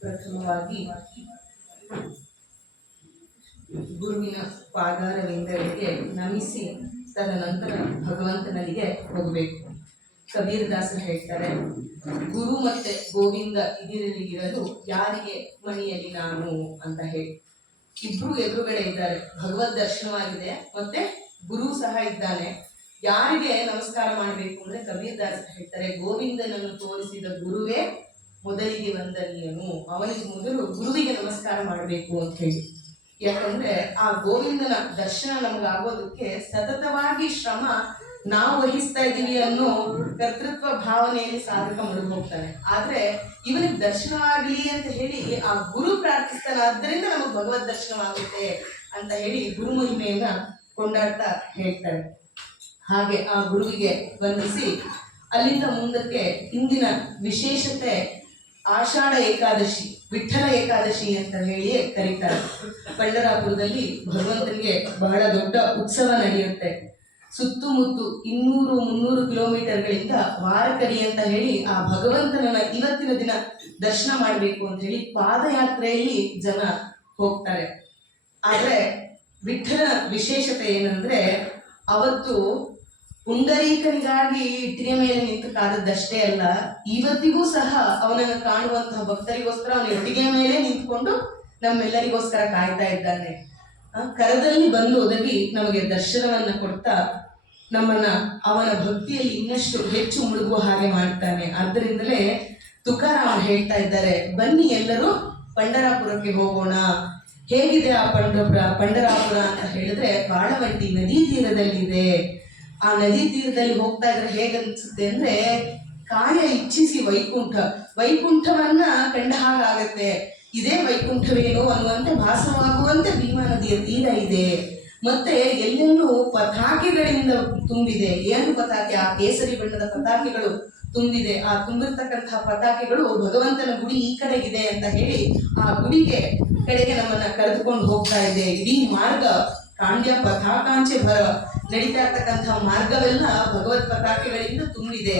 ಪ್ರಥಮವಾಗಿ ಗುರುವಿನ ಪಾದಾರವಿಂದಗಳಿಗೆ ನಮಿಸಿ ತದನಂತರ ಭಗವಂತನಿಗೆ ಹೋಗಬೇಕು. ಕಬೀರ್ ದಾಸರು ಹೇಳ್ತಾರೆ, ಗುರು ಮತ್ತೆ ಗೋವಿಂದ ಇದಿರಲಿಗಿರಲು ಯಾರಿಗೆ ಮಣಿಯಲಿ ನಾನು ಅಂತ ಹೇಳಿ. ಇಬ್ರು ಎದುರುಗಡೆ ಇದ್ದಾರೆ, ಭಗವದ್ ದರ್ಶನವಾಗಿದೆ ಮತ್ತೆ ಗುರು ಸಹ ಇದ್ದಾನೆ. ಯಾರಿಗೆ ನಮಸ್ಕಾರ ಮಾಡಬೇಕು ಅಂದ್ರೆ ಕಬೀರ್ ದಾಸರು ಹೇಳ್ತಾರೆ, ಗೋವಿಂದನನ್ನು ತೋರಿಸಿದ ಗುರುವೇ ಮೊದಲಿಗೆ ವಂದನೀಯನು, ಅವನಿಗೆ ಮೊದಲು ಗುರುವಿಗೆ ನಮಸ್ಕಾರ ಮಾಡಬೇಕು ಅಂತ ಹೇಳಿ. ಯಾಕಂದ್ರೆ ಆ ಗೋವಿಂದನ ದರ್ಶನ ನಮಗಾಗೋದಕ್ಕೆ ಸತತವಾಗಿ ಶ್ರಮ ನಾವು ವಹಿಸ್ತಾ ಇದ್ದೀವಿ ಅನ್ನೋ ಕರ್ತೃತ್ವ ಭಾವನೆಯಲ್ಲಿ ಸಾಧಕ ಮುಳುಗಿ ಹೋಗ್ತಾನೆ. ಆದ್ರೆ ಇವನಿಗೆ ದರ್ಶನವಾಗ್ಲಿ ಅಂತ ಹೇಳಿ ಆ ಗುರು ಪ್ರಾರ್ಥಿಸ್ತಾನೆ, ಆದ್ದರಿಂದ ನಮಗೆ ಭಗವದ್ ದರ್ಶನವಾಗುತ್ತೆ ಅಂತ ಹೇಳಿ ಗುರು ಮಹಿಮೆಯನ್ನ ಕೊಂಡಾಡ್ತಾ ಹೇಳ್ತಾರೆ. ಹಾಗೆ ಆ ಗುರುವಿಗೆ ವಂದಿಸಿ ಅಲ್ಲಿಂದ ಮುಂದಕ್ಕೆ ಇಂದಿನ ವಿಶೇಷತೆ ಆಷಾಢ ಏಕಾದಶಿ, ವಿಠ್ಠಲ ಏಕಾದಶಿ ಅಂತ ಹೇಳಿ ಕರೀತಾರೆ. ಪಂಡರಾಪುರದಲ್ಲಿ ಭಗವಂತನಿಗೆ ಬಹಳ ದೊಡ್ಡ ಉತ್ಸವ ನಡೆಯುತ್ತೆ. ಸುತ್ತಮುತ್ತು 200-300 ಕಿಲೋಮೀಟರ್ಗಳಿಂದ ವಾರಕರಿ ಅಂತ ಹೇಳಿ ಆ ಭಗವಂತನನ್ನ ಇವತ್ತಿನ ದಿನ ದರ್ಶನ ಮಾಡಬೇಕು ಅಂತ ಹೇಳಿ ಪಾದಯಾತ್ರೆಯಲ್ಲಿ ಜನ ಹೋಗ್ತಾರೆ. ಆದ್ರೆ ವಿಠ್ಠಲ ವಿಶೇಷತೆ ಏನಂದ್ರೆ, ಅವತ್ತು ಪುಂಡರೀಕನಿಗಾಗಿ ಇಟ್ಟಿಗೆ ಮೇಲೆ ನಿಂತು ಕಾದದ್ದಷ್ಟೇ ಅಲ್ಲ, ಇವತ್ತಿಗೂ ಸಹ ಅವನನ್ನು ಕಾಣುವಂತಹ ಭಕ್ತರಿಗೋಸ್ಕರ ಅವನ ಇಟ್ಟಿಗೆ ಮೇಲೆ ನಿಂತ್ಕೊಂಡು ನಮ್ಮೆಲ್ಲರಿಗೋಸ್ಕರ ಕಾಯ್ತಾ ಇದ್ದಾನೆ. ಕರದಲ್ಲಿ ಬಂದು ಒದಗಿ ನಮಗೆ ದರ್ಶನವನ್ನ ಕೊಡ್ತಾ ನಮ್ಮನ್ನ ಅವನ ಭಕ್ತಿಯಲ್ಲಿ ಇನ್ನಷ್ಟು ಹೆಚ್ಚು ಮುಳುಗುವ ಹಾಗೆ ಮಾಡ್ತಾನೆ. ಆದ್ದರಿಂದಲೇ ತುಕಾರಾಮ ಹೇಳ್ತಾ ಇದ್ದಾರೆ, ಬನ್ನಿ ಎಲ್ಲರೂ ಪಂಡರಾಪುರಕ್ಕೆ ಹೋಗೋಣ. ಹೇಗಿದೆ ಆ ಪಂಡರಾಪುರ ಅಂತ ಹೇಳಿದ್ರೆ, ಬಾಳವಂಟಿ ನದಿ ತೀರದಲ್ಲಿದೆ. ಆ ನದಿ ತೀರದಲ್ಲಿ ಹೋಗ್ತಾ ಇದ್ರೆ ಹೇಗನ್ಸುತ್ತೆ ಅಂದ್ರೆ, ಕಾಯ ಇಚ್ಛಿಸಿ ವೈಕುಂಠವನ್ನ ಕಂಡ ಹಾಗಾಗತ್ತೆ. ಇದೇ ವೈಕುಂಠವೇನೋ ಅನ್ನುವಂತೆ ಭಾಸವಾಗುವಂತೆ ಭೀಮಾ ನದಿಯ ತೀರ ಇದೆ. ಮತ್ತೆ ಎಲ್ಲೆಲ್ಲೂ ಪತಾಕೆಗಳಿಂದ ತುಂಬಿದೆ. ಏನು ಪತಾಕೆ? ಆ ಕೇಸರಿ ಬಣ್ಣದ ಪತಾಕೆಗಳು ತುಂಬಿದೆ. ಆ ತುಂಬಿರ್ತಕ್ಕಂತಹ ಪತಾಕೆಗಳು ಭಗವಂತನ ಗುಡಿ ಈ ಕಡೆಗಿದೆ ಅಂತ ಹೇಳಿ ಆ ಗುಡಿಗೆ ಕಡೆಗೆ ನಮ್ಮನ್ನ ಕರೆದುಕೊಂಡು ಹೋಗ್ತಾ ಇದೆ. ಇಡೀ ಮಾರ್ಗ ಕಾಂಡ್ಯ ಪತಾಕಾಂಚೆ ನಡೀತಾ ಇರ್ತಕ್ಕಂತಹ ಮಾರ್ಗವೆಲ್ಲ ಭಗವತ್ ಪತಾಕೆಗಳಿಂದ ತುಂಬಿದೆ.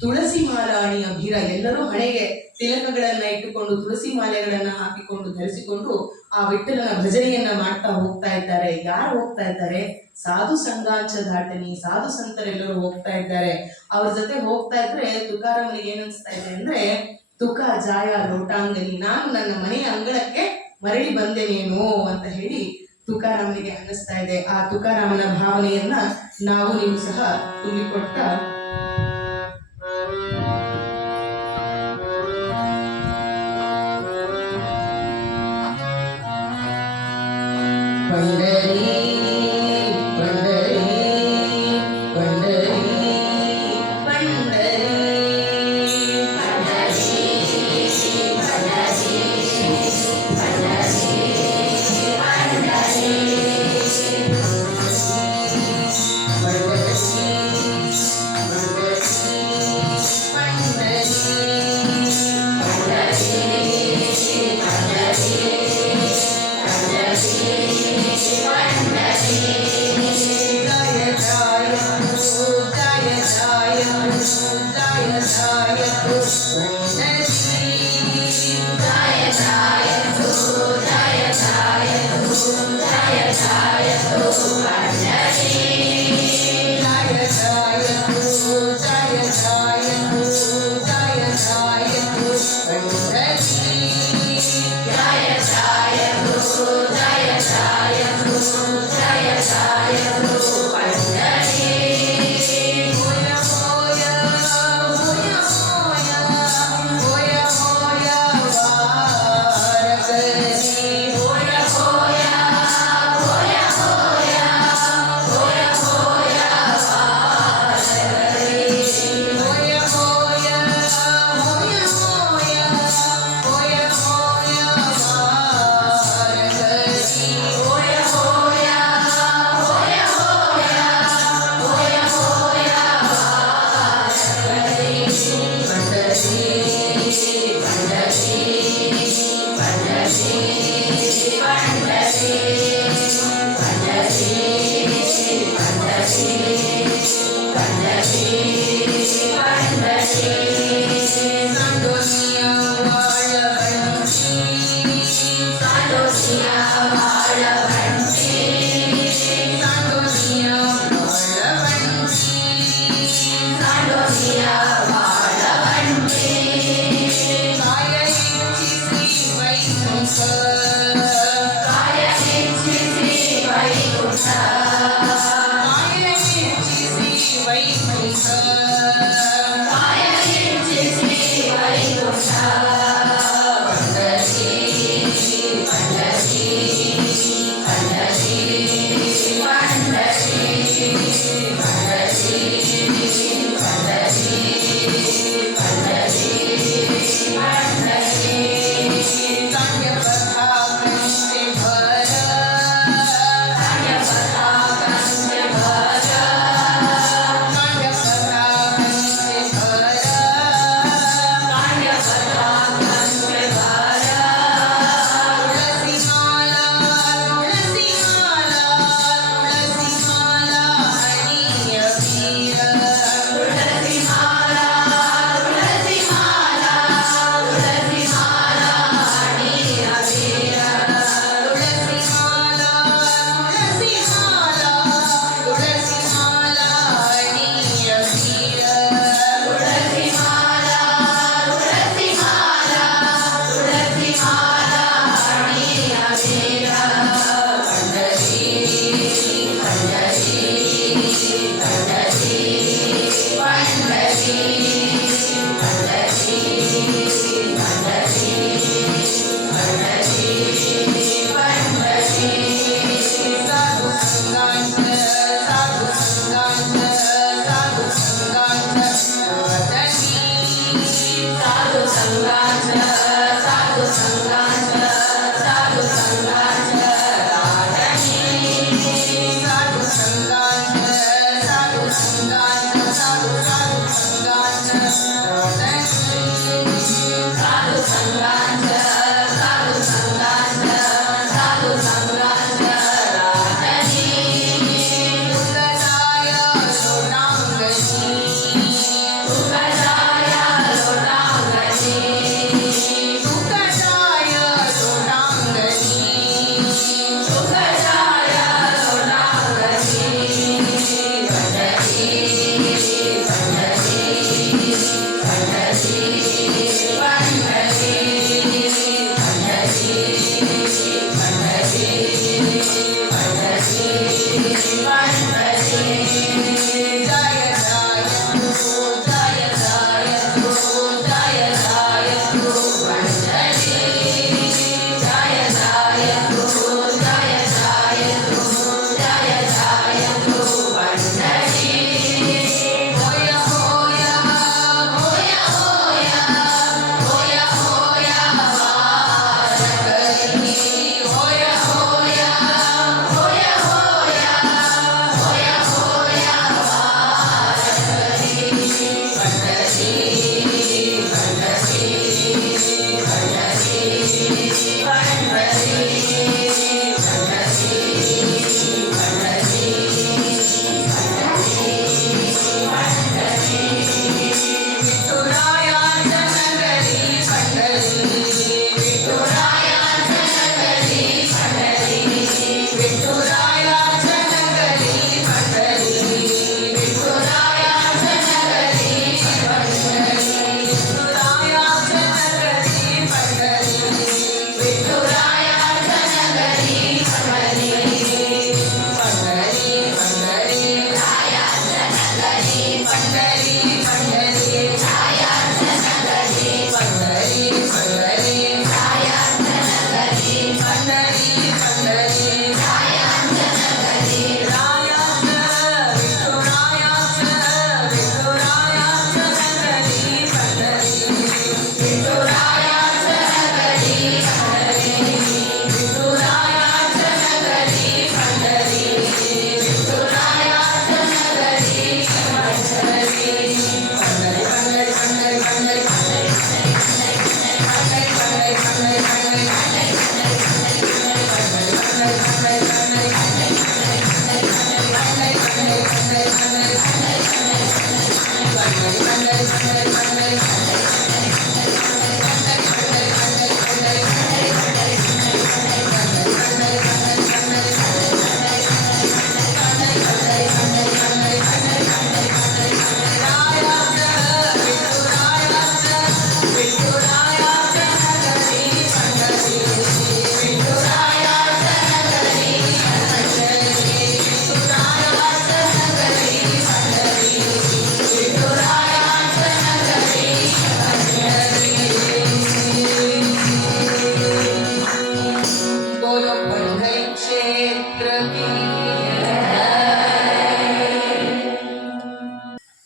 ತುಳಸಿ ಮಾಲಾಣಿ ಅಭಿರ, ಎಲ್ಲರೂ ಹಣೆಗೆ ತಿಲಕಗಳನ್ನ ಇಟ್ಟುಕೊಂಡು ತುಳಸಿ ಮಾಲೆಗಳನ್ನ ಹಾಕಿಕೊಂಡು ಧರಿಸಿಕೊಂಡು ಆ ವಿಠ್ಠಲನ ಭಜನೆಯನ್ನ ಮಾಡ್ತಾ ಹೋಗ್ತಾ ಇದ್ದಾರೆ. ಯಾರು ಹೋಗ್ತಾ ಇದ್ದಾರೆ? ಸಾಧು ಸಂಗಾಂಚ ದಾಟನಿ, ಸಾಧು ಸಂತರೆಲ್ಲರೂ ಹೋಗ್ತಾ ಇದ್ದಾರೆ. ಅವ್ರ ಜೊತೆ ಹೋಗ್ತಾ ಇದ್ರೆ ತುಕಾರಾಮನಿಗೆ ಏನನ್ಸ್ತಾ ಇದೆ ಅಂದ್ರೆ, ತುಕ ಜಾಯ ಲೋಟಾಂಗನಿ, ನಾನು ನನ್ನ ಮನೆಯ ಅಂಗಳಕ್ಕೆ ಮರಳಿ ಬಂದೆನೇನೋ ಅಂತ ಹೇಳಿ ತುಕಾರಾಮನಿಗೆ ಅನ್ನಿಸ್ತಾ ಇದೆ. ಆ ತುಕಾರಾಮನ ಭಾವನೆಯನ್ನ ನಾವು ನೀವು ಸಹ ತುಂಬಿಕೊಡ್ತಾ Jaya की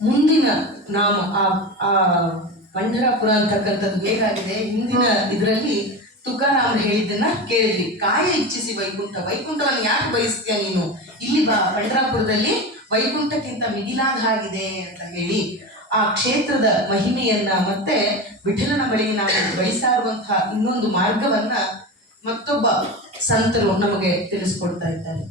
ಮುಂದಿನ ನಾಮ ಆ ಪಂಢರಾಪುರ ಅಂತಕ್ಕಂಥದ್ದು ಹೇಗಾಗಿದೆ, ಹಿಂದಿನ ಇದರಲ್ಲಿ ತುಕಾರಾಮ್ ಹೇಳಿದ್ದನ್ನ ಕೇಳಿದ್ವಿ. ಕಾಯ ಇಚ್ಛಿಸಿ ವೈಕುಂಠ, ವೈಕುಂಠವನ್ನು ಯಾಕೆ ಬಯಸ್ತೀಯ ನೀನು, ಇಲ್ಲಿ ಬಾ, ಪಂಢರಾಪುರದಲ್ಲಿ ವೈಕುಂಠಕ್ಕಿಂತ ಮಿಗಿಲಾದ ಹಾಗಿದೆ ಅಂತ ಹೇಳಿ ಆ ಕ್ಷೇತ್ರದ ಮಹಿಮೆಯನ್ನ ಮತ್ತೆ ವಿಠಲನ ಬಳಿ ನಾವು ಬಯಸಾರುವಂತಹ ಇನ್ನೊಂದು ಮಾರ್ಗವನ್ನ ಮತ್ತೊಬ್ಬ ಸಂತರು ನಮಗೆ ತಿಳಿಸ್ಕೊಡ್ತಾ ಇದ್ದಾರೆ.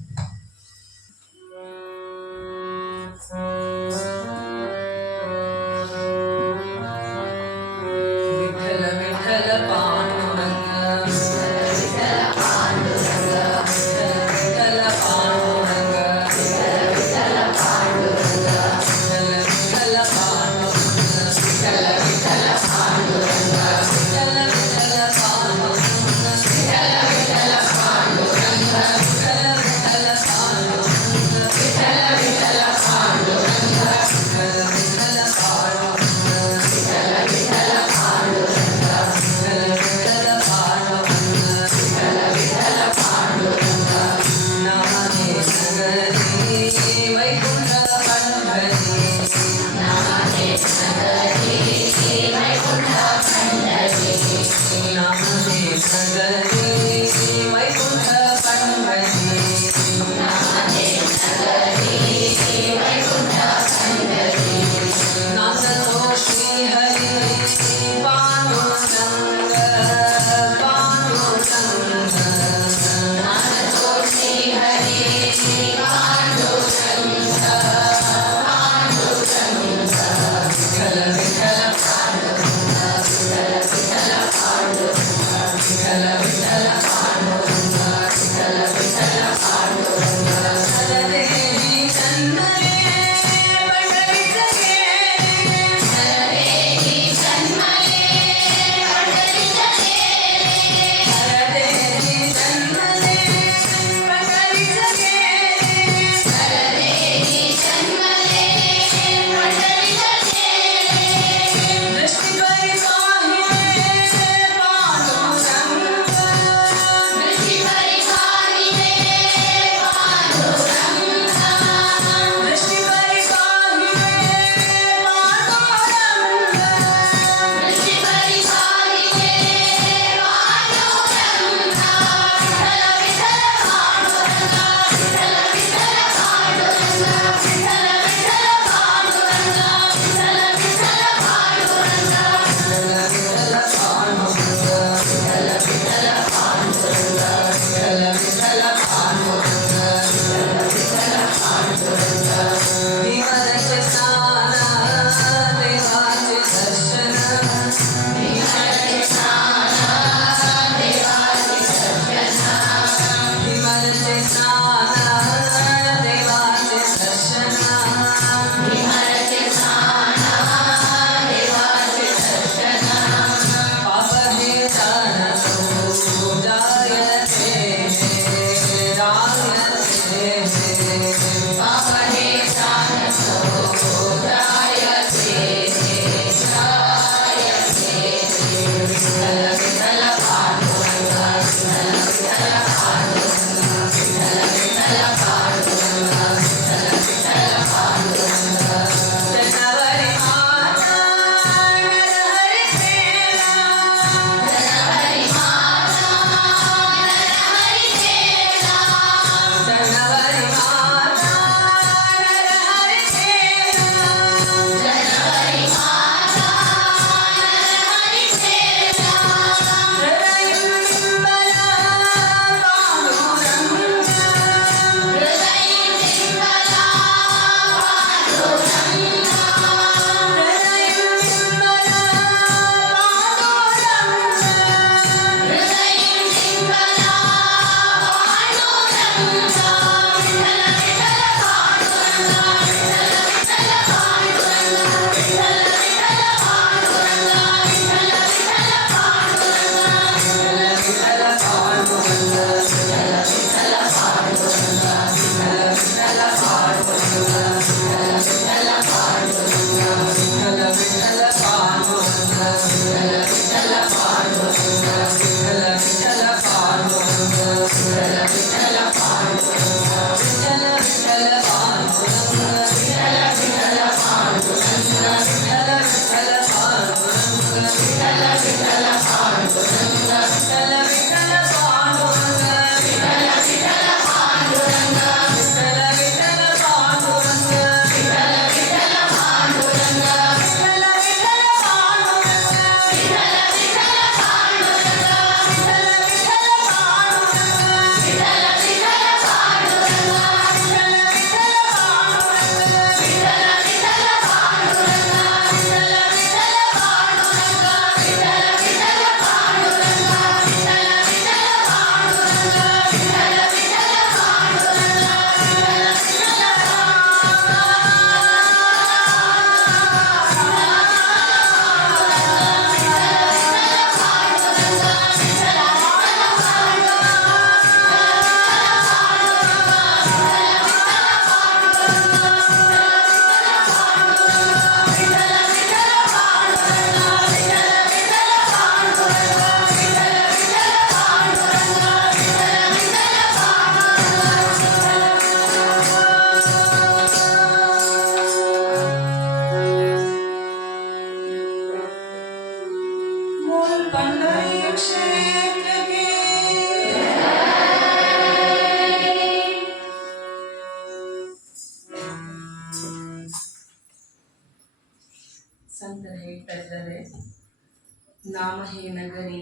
ನಾಮ ಹೇ ನಗರಿ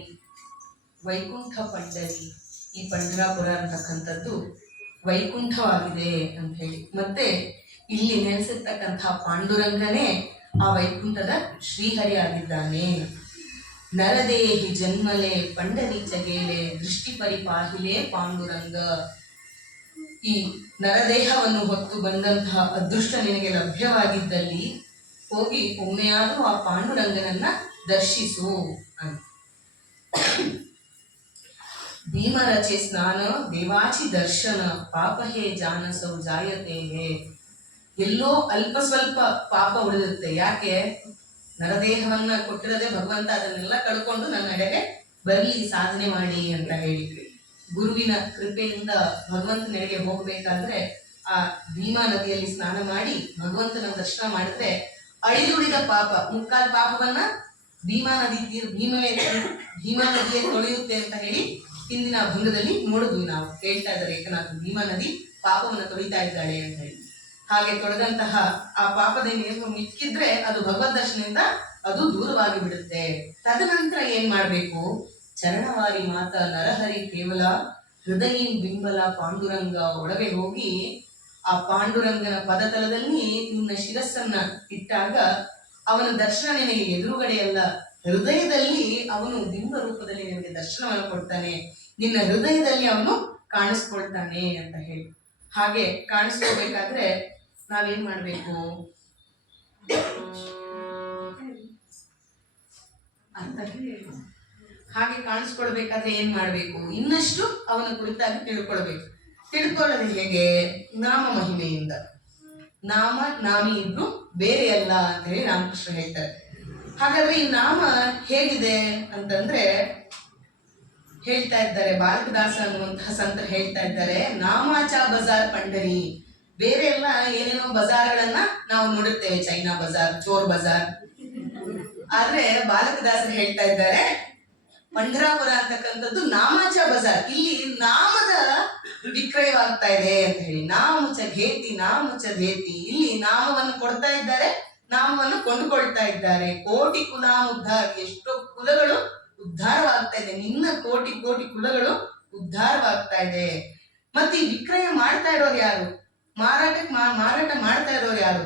ವೈಕುಂಠ ಪಂಡರಿ. ಈ ಪಂಢರಾಪುರ ಅಂತಕ್ಕಂಥದ್ದು ವೈಕುಂಠವಾಗಿದೆ ಅಂತ ಹೇಳಿ, ಮತ್ತೆ ಇಲ್ಲಿ ನೆಲೆಸಿರ್ತಕ್ಕಂಥ ಪಾಂಡುರಂಗನೇ ಆ ವೈಕುಂಠದ ಶ್ರೀಹರಿ ಆಗಿದ್ದಾನೆ. ನರದೇಹಿ ಜನ್ಮಲೆ ಪಂಡರೀಚ ಗೇಲೆ ದೃಷ್ಟಿ ಪರಿಪಾಹಿಲೆ ಪಾಂಡುರಂಗ. ಈ ನರದೇಹವನ್ನು ಹೊತ್ತು ಬಂದಂತಹ ಅದೃಷ್ಟ ನಿನಗೆ ಲಭ್ಯವಾಗಿದ್ದಲ್ಲಿ ಹೋಗಿ ಒಮ್ಮೆಯಾದರೂ ಆ ಪಾಂಡುರಂಗನನ್ನ ದರ್ಶಿಸು ಅಂತ. ಭೀಮರಚೆ ಸ್ನಾನ ದೇವಾಚಿ ದರ್ಶನ ಪಾಪ ಹೇ ಜಾನಸೌ ಜಾಯತೆ ಹೇ. ಎಲ್ಲೋ ಅಲ್ಪ ಸ್ವಲ್ಪ ಪಾಪ ಉಳಿದುತ್ತೆ. ಯಾಕೆ? ನರದೇಹವನ್ನ ಕೊಟ್ಟಿರದೆ ಭಗವಂತ ಅದನ್ನೆಲ್ಲ ಕಳ್ಕೊಂಡು ನನ್ನ ಎಡೆಗೆ ಬರಲಿ, ಸಾಧನೆ ಮಾಡಿ ಅಂತ ಹೇಳಿದ್ರಿ. ಗುರುವಿನ ಕೃಪೆಯಿಂದ ಭಗವಂತನೆಡೆಗೆ ಹೋಗ್ಬೇಕಾದ್ರೆ ಆ ಭೀಮಾ ನದಿಯಲ್ಲಿ ಸ್ನಾನ ಮಾಡಿ ಭಗವಂತನ ದರ್ಶನ ಮಾಡಿದ್ರೆ ಅಳಿದುಳಿದ ಪಾಪ, ಮುಕ್ಕಾಲು ಪಾಪವನ್ನ ಭೀಮಾ ನದಿಯೇ ತೊಳೆಯುತ್ತೆ ಅಂತ ಹೇಳಿ ಹಿಂದಿನ ಭಂಗದಲ್ಲಿ ನೋಡಿದ್ವಿ ನಾವು. ಹೇಳ್ತಾ ಇದ್ದಾರೆ ಏಕನಾಥ, ಭೀಮಾ ನದಿ ಪಾಪವನ್ನು ತೊಳಿತಾ ಇದ್ದಾಳೆ ಅಂತ ಹೇಳಿ. ಹಾಗೆ ತೊಳೆದಂತಹ ಆ ಪಾಪದ ನೀರು ಮಿಕ್ಕಿದ್ರೆ ಅದು ಭಗವದ್ ದರ್ಶನದಿಂದ ಅದು ದೂರವಾಗಿ ಬಿಡುತ್ತೆ. ತದನಂತರ ಏನ್ ಮಾಡ್ಬೇಕು? ಚರಣವಾರಿ ಮಾತ ನರಹರಿ ಕೇವಲ ಹೃದಯ ಬಿಂಬಲ ಪಾಂಡುರಂಗ. ಒಳಗೆ ಹೋಗಿ ಆ ಪಾಂಡುರಂಗನ ಪದತಲದಲ್ಲಿ ನಿನ್ನ ಶಿರಸ್ಸನ್ನ ಇಟ್ಟಾಗ ಅವನ ದರ್ಶನ ನಿನಗೆ ಎದುರುಗಡೆಯಲ್ಲ, ಹೃದಯದಲ್ಲಿ ಅವನು ಬಿಂಬ ರೂಪದಲ್ಲಿ ನಿನಗೆ ದರ್ಶನವನ್ನು ಕೊಡ್ತಾನೆ, ನಿನ್ನ ಹೃದಯದಲ್ಲಿ ಅವನು ಕಾಣಿಸ್ಕೊಳ್ತಾನೆ ಅಂತ ಹೇಳಿ. ಹಾಗೆ ಕಾಣಿಸ್ಕೋಬೇಕಾದ್ರೆ ನಾವೇನ್ ಮಾಡ್ಬೇಕು? ಹಾಗೆ ಕಾಣಿಸ್ಕೊಳ್ಬೇಕಾದ್ರೆ ಏನ್ ಮಾಡ್ಬೇಕು? ಇನ್ನಷ್ಟು ಅವನ ಕುರಿತಾಗಿ ತಿಳ್ಕೊಳ್ಬೇಕು. ತಿಳ್ಕೊಳ್ಳೋದು ಹೇಗೆ? ನಾಮ ಮಹಿಮೆಯಿಂದ. ನಾಮ ನಾಮಿ ಇಬ್ರು ಬೇರೆ ಅಲ್ಲ ಅಂತ ಹೇಳಿ ರಾಮಕೃಷ್ಣ ಹೇಳ್ತಾರೆ. ಹಾಗಾದ್ರೆ ಈ ನಾಮ ಹೇಗಿದೆ ಅಂತಂದ್ರೆ ಹೇಳ್ತಾ ಇದ್ದಾರೆ, ಬಾಲಕದಾಸ ಅನ್ನುವಂತಹ ಸಂತರು ಹೇಳ್ತಾ ಇದ್ದಾರೆ, ನಾಮಾಚ ಬಜಾರ್ ಪಂಡರಿ. ಬೇರೆ ಎಲ್ಲ ಏನೇನೋ ಬಜಾರ್ಗಳನ್ನ ನಾವು ನೋಡುತ್ತೇವೆ, ಚೈನಾ ಬಜಾರ್, ಚೋರ್ ಬಜಾರ್. ಆದ್ರೆ ಬಾಲಕದಾಸರು ಹೇಳ್ತಾ ಇದ್ದಾರೆ ಪಂಢರಾಪುರ ಅಂತಕ್ಕಂಥದ್ದು ನಾಮಾಚ ಬಜಾರ್. ಇಲ್ಲಿ ನಾಮದ ವಿಕ್ರಯವಾಗ್ತಾ ಇದೆ ಅಂತ ಹೇಳಿ. ನಾಮುಚ ಘೇತಿ ನಾಮುಚ ಧೇತಿ. ಇಲ್ಲಿ ನಾಮವನ್ನು ಕೊಡ್ತಾ ಇದ್ದಾರೆ, ನಾಮವನ್ನು ಕೊಂಡುಕೊಳ್ತಾ ಇದ್ದಾರೆ. ಕೋಟಿ ಕುಲಾಮುದ್ಧಾರ. ಎಷ್ಟೋ ಕುಲಗಳು ಉದ್ಧಾರವಾಗ್ತಾ ಇದೆ. ನಿನ್ನ ಕೋಟಿ ಕೋಟಿ ಕುಲಗಳು ಉದ್ಧಾರವಾಗ್ತಾ ಇದೆ. ಮತ್ತೆ ಈ ವಿಕ್ರಯ ಮಾಡ್ತಾ ಇರೋರು ಯಾರು? ಮಾರಾಟ ಮಾಡ್ತಾ ಇರೋರು ಯಾರು?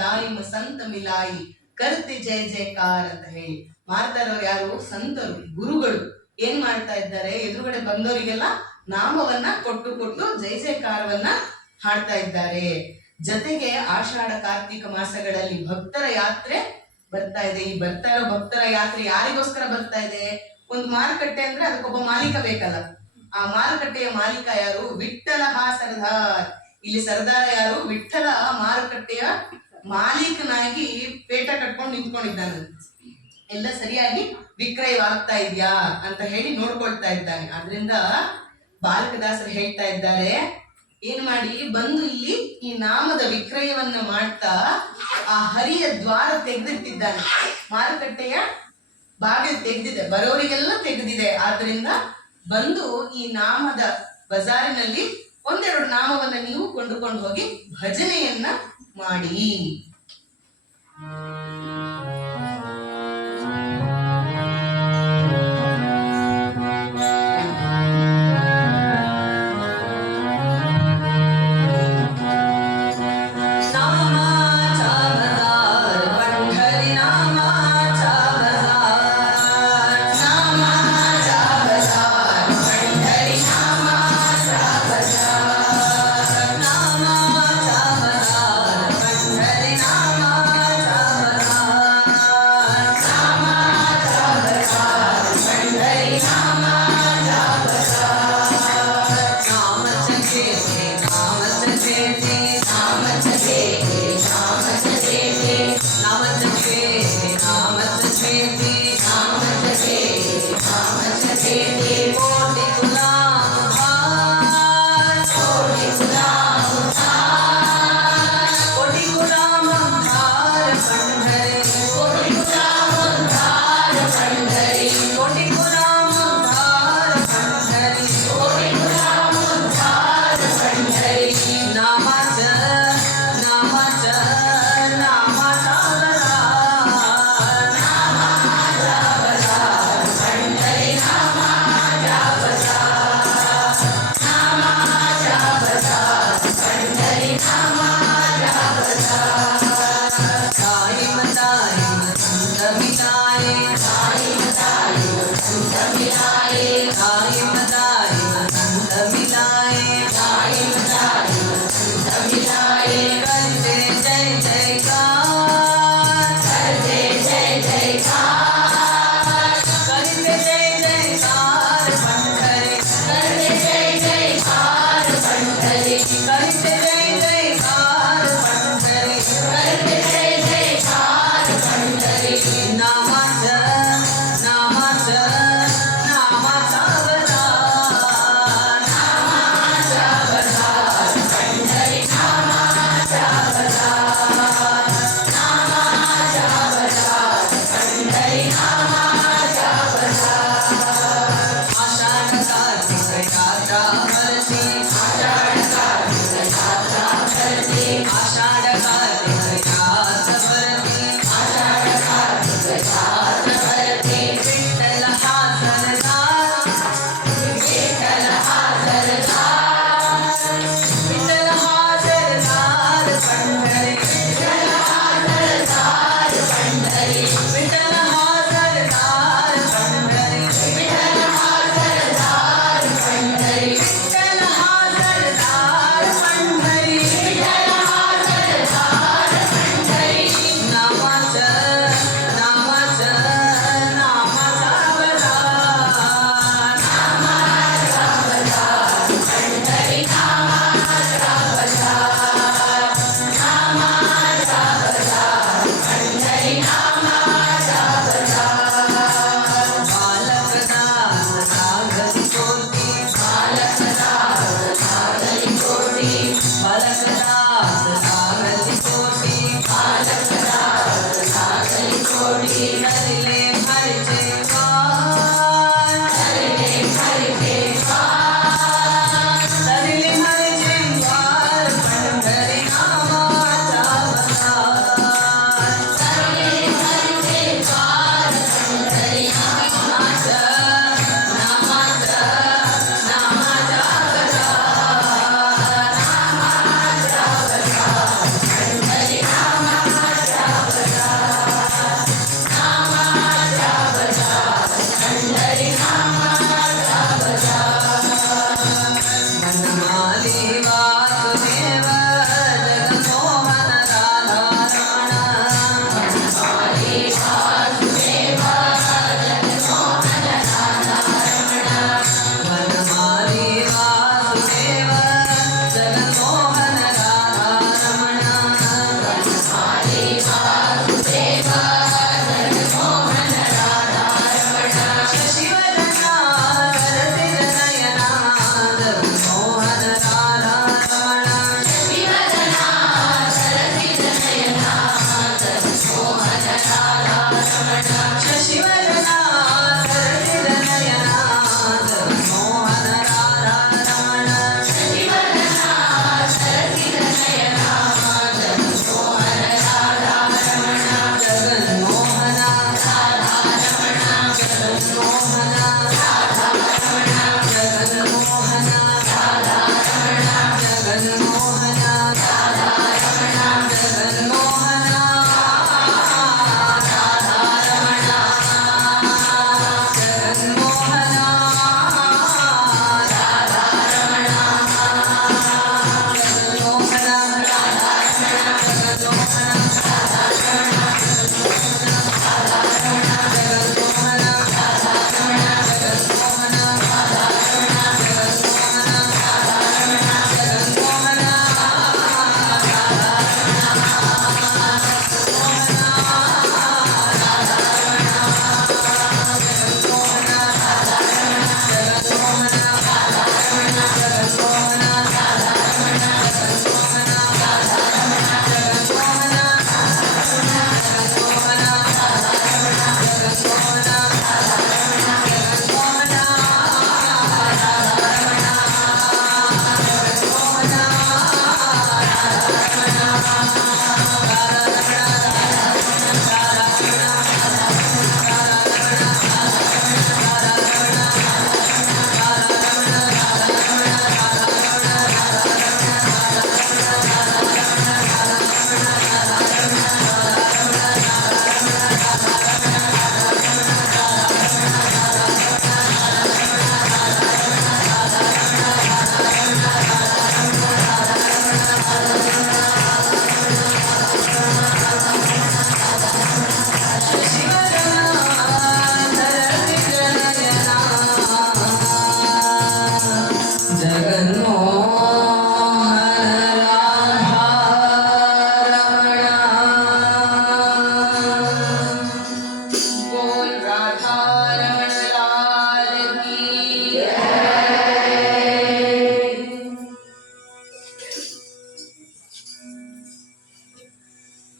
ದಾಯಿಮ ಸಂತ ಮಿಲಾಯಿ ಕರ್ತಿ ಜಯ ಜಯಕಾರ ಅಂತ ಹೇಳಿ ಮಾಡ್ತಾ ಇರೋರು ಯಾರು? ಸಂತರು, ಗುರುಗಳು. ಏನ್ ಮಾಡ್ತಾ ಇದ್ದಾರೆ? ಎದುರುಗಡೆ ಬಂದವರಿಗೆಲ್ಲ ನಾಮವನ್ನ ಕೊಟ್ಟು ಕೊಟ್ಟು ಜಯ ಜಯಕಾರವನ್ನ ಹಾಡ್ತಾ ಇದ್ದಾರೆ. ಜೊತೆಗೆ ಆಷಾಢ ಕಾರ್ತಿಕ ಮಾಸಗಳಲ್ಲಿ ಭಕ್ತರ ಯಾತ್ರೆ ಬರ್ತಾ ಇದೆ. ಈ ಬರ್ತಾ ಇರೋ ಭಕ್ತರ ಯಾತ್ರೆ ಯಾರಿಗೋಸ್ಕರ ಬರ್ತಾ ಇದೆ? ಒಂದು ಮಾರುಕಟ್ಟೆ ಅಂದ್ರೆ ಅದಕ್ಕೊಬ್ಬ ಮಾಲೀಕ ಬೇಕಲ್ಲ. ಆ ಮಾರುಕಟ್ಟೆಯ ಮಾಲೀಕ ಯಾರು? ವಿಠ್ಠಲ ಸರ್ದಾರ್. ಇಲ್ಲಿ ಸರ್ದಾರ ಯಾರು? ವಿಠ್ಠಲ ಮಾರುಕಟ್ಟೆಯ ಮಾಲೀಕನಾಗಿ ಪೇಟ ಕಟ್ಕೊಂಡು ನಿಂತ್ಕೊಂಡಿದ್ದಾನೆ. ಎಲ್ಲ ಸರಿಯಾಗಿ ವಿಕ್ರಯವಾಗ್ತಾ ಇದೆಯಾ ಅಂತ ಹೇಳಿ ನೋಡ್ಕೊಳ್ತಾ ಇದ್ದಾನೆ. ಆದ್ರಿಂದ ಬಾಲಕದಾಸರು ಹೇಳ್ತಾ ಇದ್ದಾರೆ, ಏನ್ ಮಾಡಿ ಬಂದು ಇಲ್ಲಿ ಈ ನಾಮದ ವಿಕ್ರಯವನ್ನ ಮಾಡ್ತಾ ಆ ಹರಿಯ ದ್ವಾರ ತೆಗೆದಿಟ್ಟಿದ್ದಾನೆ. ಮಾರುಕಟ್ಟೆಯ ಬಾಗಿಲು ತೆಗೆದಿದೆ, ಬರೋರಿಗೆಲ್ಲ ತೆಗೆದಿದೆ. ಆದ್ರಿಂದ ಬಂದು ಈ ನಾಮದ ಬಜಾರಿನಲ್ಲಿ ಒಂದೆರಡು ನಾಮವನ್ನ ನೀವು ಕೊಂಡುಕೊಂಡು ಹೋಗಿ ಭಜನೆಯನ್ನ ಮಾಡಿ. Nama करते जय जयकार पंढरी, करते जय जयकार पंढरी, नामाचा नामाचा नामाचा बजार, पंढरी नामाचा बजार, नामाचा बजार, पंढरी नामाचा बजार. आषाढ कार्तिक यात्रा भरते, आषाढ कार्तिक यात्रा भरते, आषाढ कार्तिक यात्रा भरते, आषाढ कार्तिक यात्रा भरते. विठ्ठल हा सरदार, विठ्ठल हा सरदार, विठ्ठल हा सरदार पंढरी, विठ्ठल हा सरदार पंढरी, विठ्ठल हा सरदार पंढरी, विठ्ठल हा सरदार पंढरी, विठ्ठल हा सरदार पंढरी, विठ्ठल हा सरदार पंढरी. नामाचा नामाचा नामाचा बजार, नामाचा बजार, पंढरी नामाचा बजार, नामाचा बजार, पंढरी नामाचा बजार. बालकदास सागरी कोटी, बालकदास सागरी कोटी, बालकदास सागरी कोटी, बालकदास सागरी कोटी. हरिले हरिचे वार, हरिले हरिचे वार, हरिले हरिचे वार, पंढरी नामाचा बजार, हरिले हरिचे वार, पंढरी नामाचा नामाचा नामाचा बजार, नामाचा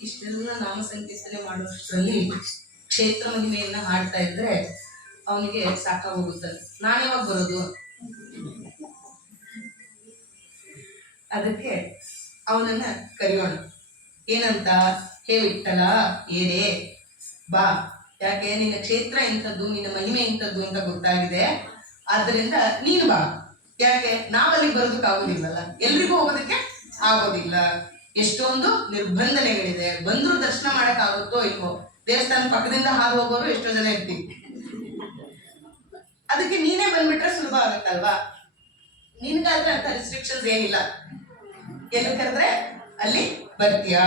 ಇಷ್ಟೆಲ್ಲ ನಾಮ ಸಂಕೀರ್ತನೆ ಮಾಡುವಷ್ಟರಲ್ಲಿ ಕ್ಷೇತ್ರ ಮಹಿಮೆಯನ್ನ ಹಾಡ್ತಾ ಇದ್ರೆ ಅವನಿಗೆ ಸಾಕಾಗೋಗುತ್ತದೆ. ನಾನ್ಯಾವಾಗ ಬರೋದು? ಅದಕ್ಕೆ ಅವನನ್ನ ಕರೆಯೋಣ. ಏನಂತ? ಹೇ ವಿಠಲ, ಏರೇ ಬಾ. ಯಾಕೆ? ನಿನ್ನ ಕ್ಷೇತ್ರ ಎಂಥದ್ದು, ನಿನ್ನ ಮಹಿಮೆ ಎಂಥದ್ದು ಅಂತ ಗೊತ್ತಾಗಿದೆ. ಆದ್ದರಿಂದ ನೀನು ಬಾ. ಯಾಕೆ? ನಾವಲ್ಲಿಗೆ ಬರೋದಕ್ಕಾಗೋದಿಲ್ಲಲ್ಲ, ಎಲ್ರಿಗೂ ಹೋಗೋದಕ್ಕೆ ಆಗೋದಿಲ್ಲ. ಎಷ್ಟೊಂದು ನಿರ್ಬಂಧನೆಗಳಿದೆ. ಬಂದ್ರು ದರ್ಶನ ಮಾಡಕ್ ಆಗುತ್ತೋ ಇಲ್ವೋ? ದೇವಸ್ಥಾನ ಪಕ್ಕದಿಂದ ಹಾದು ಹೋಗೋರು ಎಷ್ಟೋ ಜನ ಇರ್ತೀವಿ. ಅದಕ್ಕೆ ನೀನೇ ಬಂದ್ಬಿಟ್ರೆ ಸುಲಭ ಆಗುತ್ತಲ್ವಾ? ನಿನ್ಗಾದ್ರೆ ಅಂತ ರಿಸ್ಟ್ರಿಕ್ಷನ್ಸ್ ಏನಿಲ್ಲ. ಎಲ್ಲಿ ಕರೆದ್ರೆ ಅಲ್ಲಿ ಬರ್ತೀಯಾ.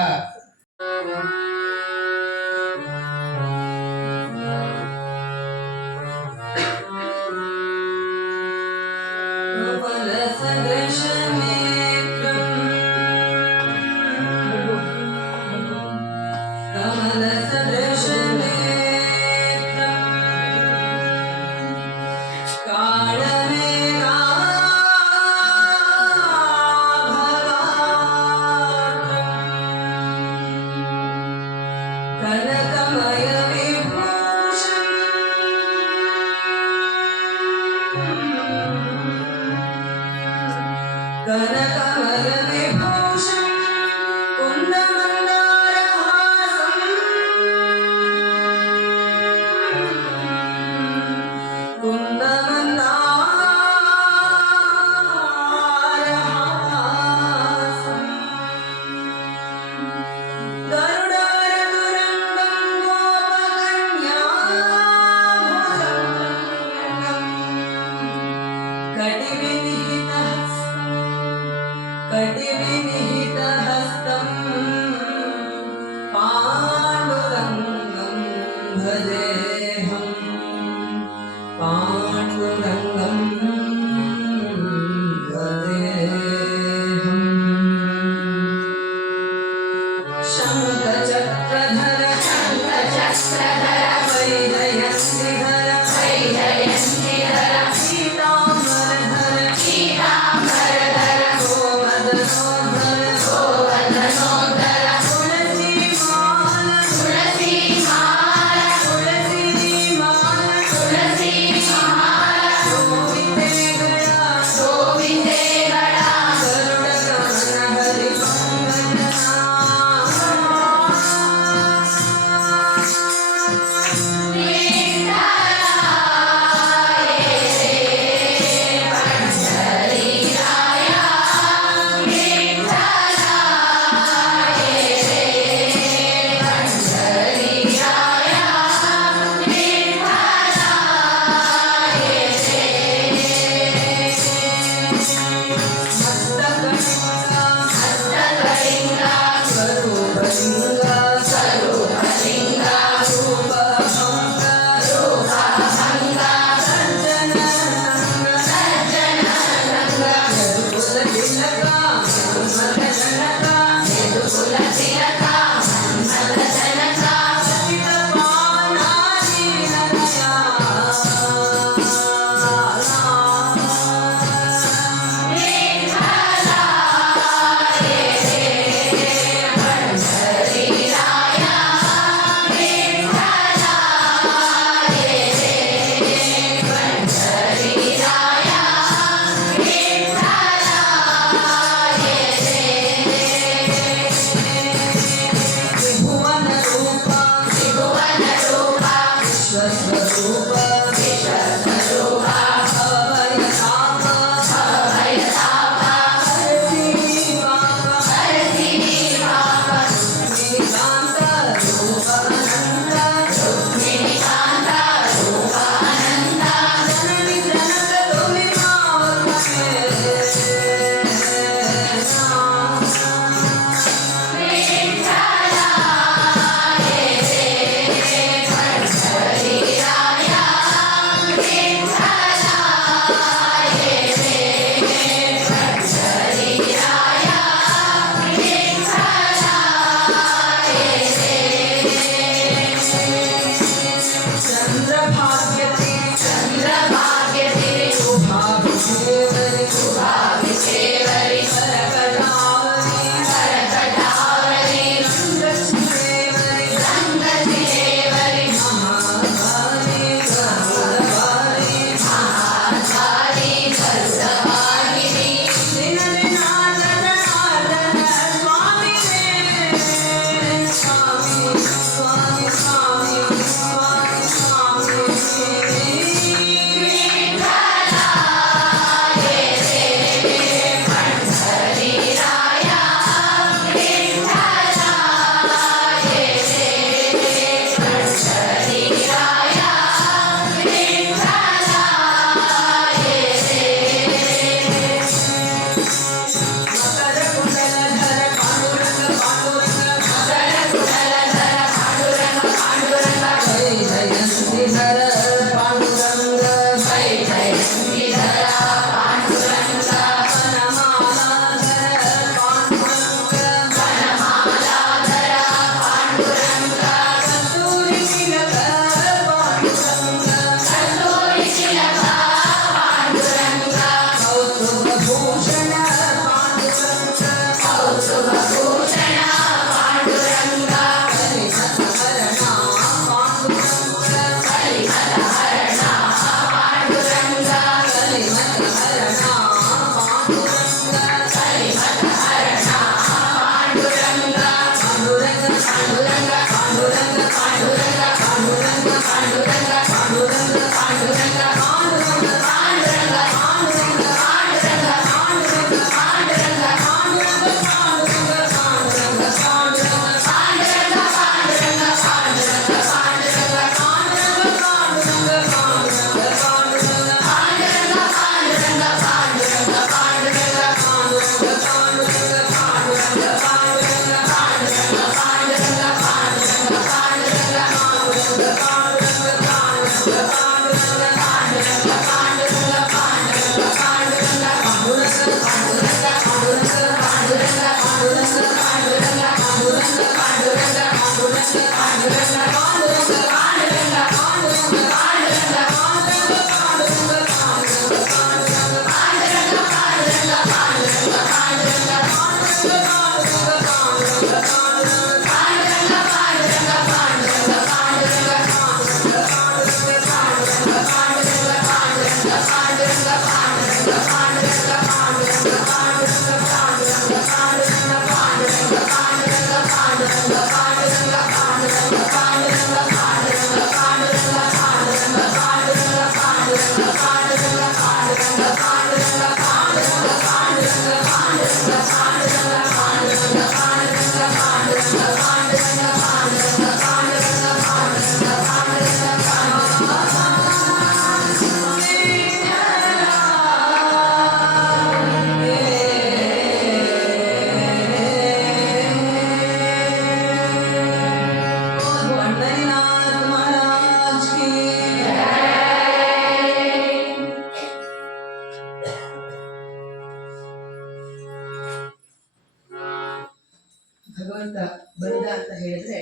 ಭಗವಂತ ಬಂದ ಅಂತ ಹೇಳಿದ್ರೆ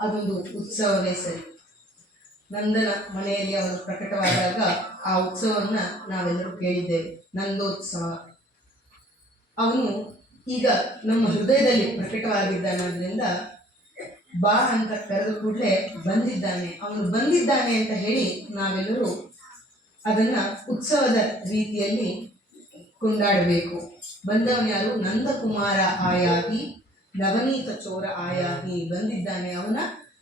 ಅದೊಂದು ಉತ್ಸವವೇ ಸರಿ. ನಂದನ ಮನೆಯಲ್ಲಿ ಅವನು ಪ್ರಕಟವಾದಾಗ ಆ ಉತ್ಸವವನ್ನ ನಾವೆಲ್ಲರೂ ಕೇಳಿದ್ದೇವೆ, ನಂದೋತ್ಸವ. ಅವನು ಈಗ ನಮ್ಮ ಹೃದಯದಲ್ಲಿ ಪ್ರಕಟವಾಗಿದ್ದಾನಾದ್ರಿಂದ ಬಾ ಅಂತ ಕರೆದ ಕೂಡಲೇ ಬಂದಿದ್ದಾನೆ. ಅವನು ಬಂದಿದ್ದಾನೆ ಅಂತ ಹೇಳಿ ನಾವೆಲ್ಲರೂ ಅದನ್ನ ಉತ್ಸವದ ರೀತಿಯಲ್ಲಿ ಕೊಂಡಾಡಬೇಕು. ಬಂದವನು ಯಾರು? ನಂದಕುಮಾರ ಆಯಾಗಿ, ನವನೀತ ಚೋರ ಆಯಾಗಿ. ಬಂದಿದ್ದಾನೆ, ಅವನ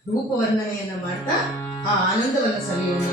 ರೂಪವರ್ಣನೆಯನ್ನ ಮಾಡ್ತಾ ಆ ಆನಂದವನ್ನು ಸವಿಯೋಣ.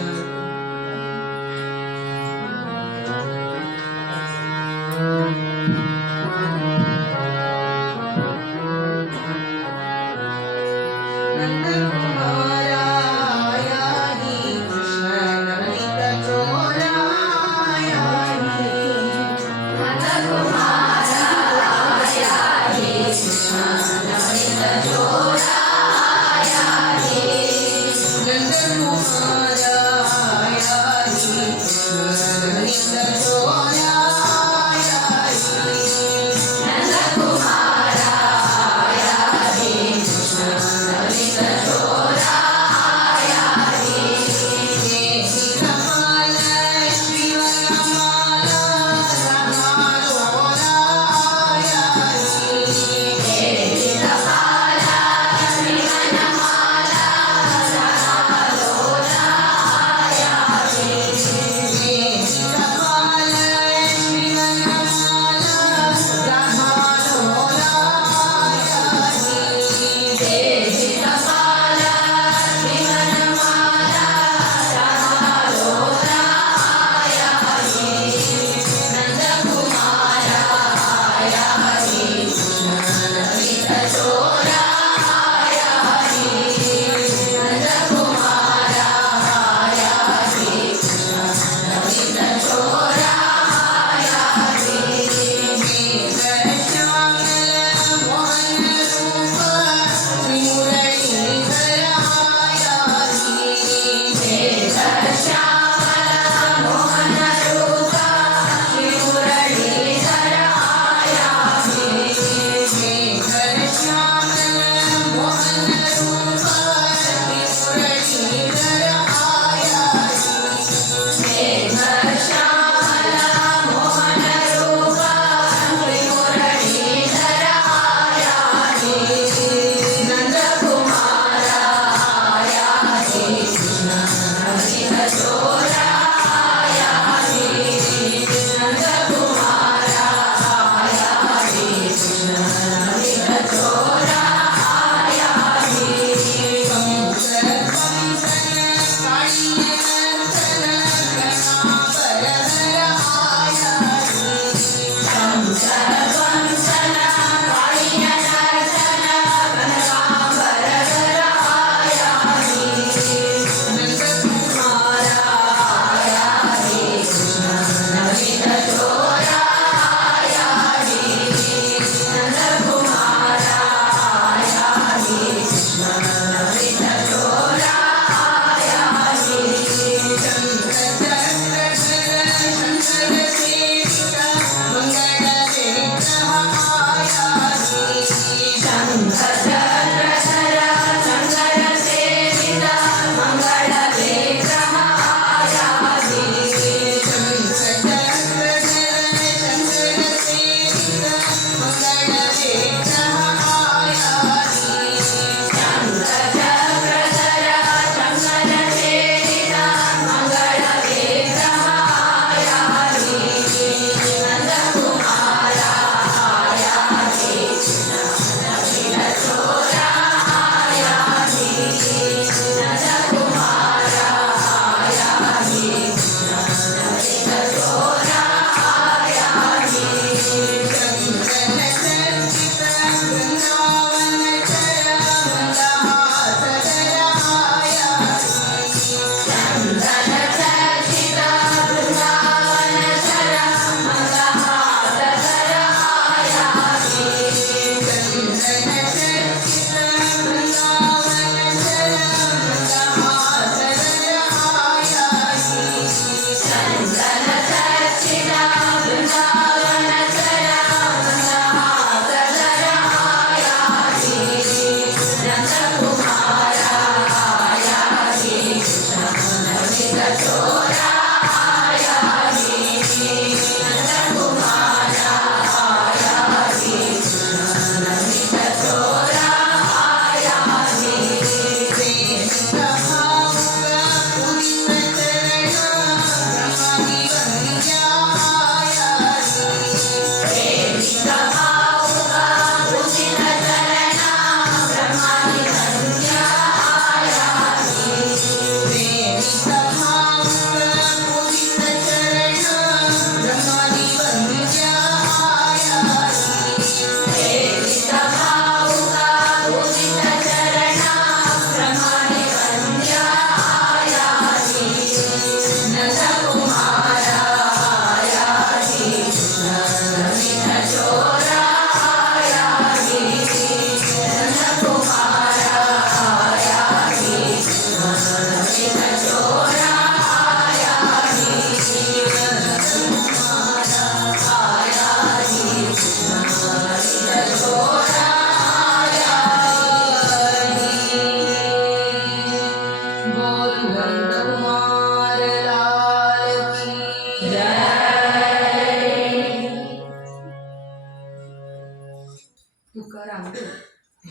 ತುಕಾರಾಮರು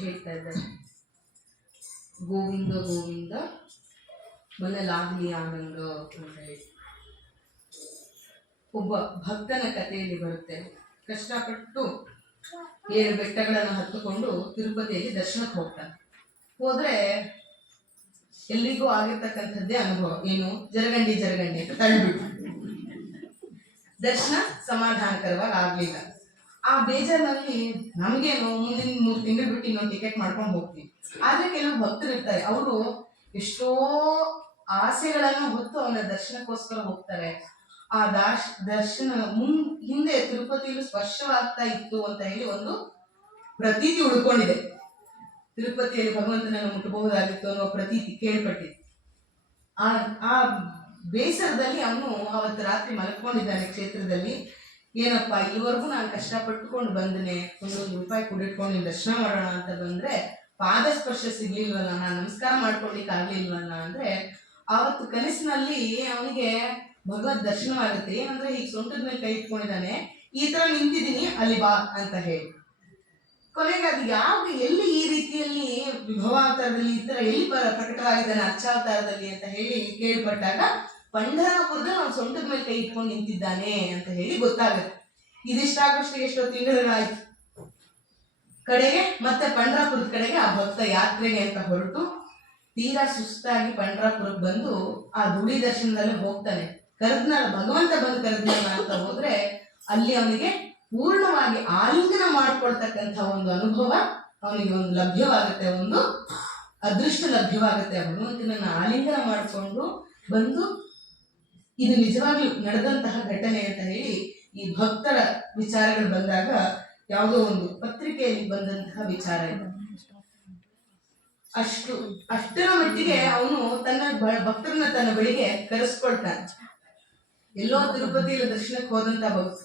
ಹೇಳ್ತಾ ಇದ್ದಾರೆ, ಗೋವಿಂದ ಗೋವಿಂದ ಮನಲಾಗ್ಲಿ ಆನಂದ ಅಂತ ಹೇಳಿ. ಒಬ್ಬ ಭಕ್ತನ ಕಥೆಯಲ್ಲಿ ಬರುತ್ತೆ, ಕಷ್ಟಪಟ್ಟು 7 ಬೆಟ್ಟಗಳನ್ನು ಹತ್ತುಕೊಂಡು ತಿರುಪತಿಯಲ್ಲಿ ದರ್ಶನಕ್ಕೆ ಹೋಗ್ತಾನೆ. ಹೋದ್ರೆ ಎಲ್ಲಿಗೂ ಆಗಿರ್ತಕ್ಕಂಥದ್ದೇ ಅನುಭವ, ಏನು ಜರಗಂಡಿ ಅಂತ ತಳ್ಳಿಬಿಟ್ಟು ದರ್ಶನ ಸಮಾಧಾನಕರವಾಗಿ ಆಗ್ಲಿಲ್ಲ. ಆ ಬೇಜಾರಿನಲ್ಲಿ ನಮಗೇನು ಮುಂದಿನ 3 ತಿಂಗಳು ಬಿಟ್ಟು ಇನ್ನೊಂದು ಟಿಕೆಟ್ ಮಾಡ್ಕೊಂಡು ಹೋಗ್ತೀವಿ. ಆದ್ರೆ ಕೆಲವು ಭಕ್ತರು ಇರ್ತಾರೆ, ಅವರು ಎಷ್ಟೋ ಆಸೆಗಳನ್ನು ಹೊತ್ತು ಅವನ ದರ್ಶನಕ್ಕೋಸ್ಕರ ಹೋಗ್ತಾರೆ. ಆ ದರ್ಶನ ಹಿಂದೆ ತಿರುಪತಿಯಲ್ಲಿ ಸ್ಪರ್ಶವಾಗ್ತಾ ಇತ್ತು ಅಂತ ಹೇಳಿ ಒಂದು ಪ್ರತೀತಿ ಉಳ್ಕೊಂಡಿದೆ. ತಿರುಪತಿಯಲ್ಲಿ ಭಗವಂತನನ್ನು ಮುಟ್ಟಬಹುದಾಗಿತ್ತು ಅನ್ನೋ ಪ್ರತೀತಿ ಕೇಳ್ಪಟ್ಟಿದೆ. ಆ ಬೇಸರದಲ್ಲಿ ಅವನು ಅವತ್ತು ರಾತ್ರಿ ಮಲ್ಕೊಂಡಿದ್ದಾನೆ ಕ್ಷೇತ್ರದಲ್ಲಿ. ಏನಪ್ಪಾ, ಇಲ್ಲಿವರೆಗೂ ನಾನು ಕಷ್ಟಪಟ್ಟುಕೊಂಡು ಬಂದನೆ, ₹1 ಕೂಡಿಟ್ಕೊಂಡು ನೀನು ದರ್ಶನ ಮಾಡೋಣ ಅಂತ ಬಂದ್ರೆ ಪಾದ ಸ್ಪರ್ಶ ಸಿಗ್ಲಿಲ್ವಲ್ಲ, ನಾನು ನಮಸ್ಕಾರ ಮಾಡ್ಕೊಳ್ಲಿಕ್ಕೆ ಆಗ್ಲಿಲ್ವಲ್ಲ ಅಂದ್ರೆ, ಆವತ್ತು ಕನಸಿನಲ್ಲಿ ಅವನಿಗೆ ಭಗವದ್ ದರ್ಶನವಾಗುತ್ತೆ. ಏನಂದ್ರೆ, ಈಗ ಸೊಂಟದ ಮೇಲೆ ಕೈ ಇಟ್ಕೊಂಡಿದ್ದಾನೆ, ಈ ತರ ನಿಂತಿದ್ದೀನಿ, ಅಲ್ಲಿ ಬಾ ಅಂತ ಹೇಳಿ. ಕೊನೆಗೆ ಅದು ಎಲ್ಲಿ ಈ ರೀತಿಯಲ್ಲಿ ವಿಭವಾವತಾರದಲ್ಲಿ ಈ ತರ ಎಲ್ಲಿ ಪ್ರಕಟವಾಗಿದ್ದಾನೆ ಅರ್ಚಾವತಾರದಲ್ಲಿ ಅಂತ ಹೇಳಿ ಕೇಳ್ಪಟ್ಟಾಗ, ಪಂಢರಾಪುರದಲ್ಲಿ ಅವನು ಸೊಂಟದ ಮೇಲೆ ಕೈ ಇಟ್ಕೊಂಡು ನಿಂತಿದ್ದಾನೆ ಅಂತ ಹೇಳಿ ಗೊತ್ತಾಗುತ್ತೆ. ಇದಿಷ್ಟಾಗಷ್ಟಿಗೆ ಎಷ್ಟೋ ತಿಂಗಳುಗಳಾಯ್ತು. ಕಡೆಗೆ ಮತ್ತೆ ಪಂಢರಾಪುರದ ಕಡೆಗೆ ಆ ಭಕ್ತ ಯಾತ್ರೆಗೆ ಅಂತ ಹೊರಟು ತೀರಾ ಸುಸ್ತಾಗಿ ಪಂಢರಾಪುರಕ್ಕೆ ಬಂದು ಆ ಧೂಳಿ ದರ್ಶನದಲ್ಲಿ ಹೋಗ್ತಾನೆ. ಕರೆದ್ನಲ್ಲ ಭಗವಂತ ಬಂದು ಕರೆದ್ನಲ್ಲ ಅಂತ ಹೋದ್ರೆ ಅಲ್ಲಿ ಅವನಿಗೆ ಪೂರ್ಣವಾಗಿ ಆಲಿಂಗನ ಮಾಡ್ಕೊಳ್ತಕ್ಕಂಥ ಒಂದು ಅನುಭವ ಅವನಿಗೆ ಒಂದು ಲಭ್ಯವಾಗುತ್ತೆ, ಒಂದು ಅದೃಷ್ಟ ಲಭ್ಯವಾಗುತ್ತೆ. ಭಗವಂತನನ್ನ ಆಲಿಂಗನ ಮಾಡಿಕೊಂಡು ಬಂದು ಇದು ನಿಜವಾಗ್ಲೂ ನಡೆದಂತಹ ಘಟನೆ ಅಂತ ಹೇಳಿ ಈ ಭಕ್ತರ ವಿಚಾರಗಳು ಬಂದಾಗ ಯಾವುದೋ ಒಂದು ಪತ್ರಿಕೆಯಲ್ಲಿ ಬಂದಂತಹ ವಿಚಾರ ಇದೆ. ಅಷ್ಟರ ಮಟ್ಟಿಗೆ ಅವನು ತನ್ನ ಭಕ್ತರನ್ನ ತನ್ನ ಬಳಿಗೆ ಕರೆಸ್ಕೊಳ್ತಾನೆ. ಎಲ್ಲೋ ತಿರುಪತಿಯಲ್ಲಿ ದರ್ಶನಕ್ಕೆ ಹೋದಂತ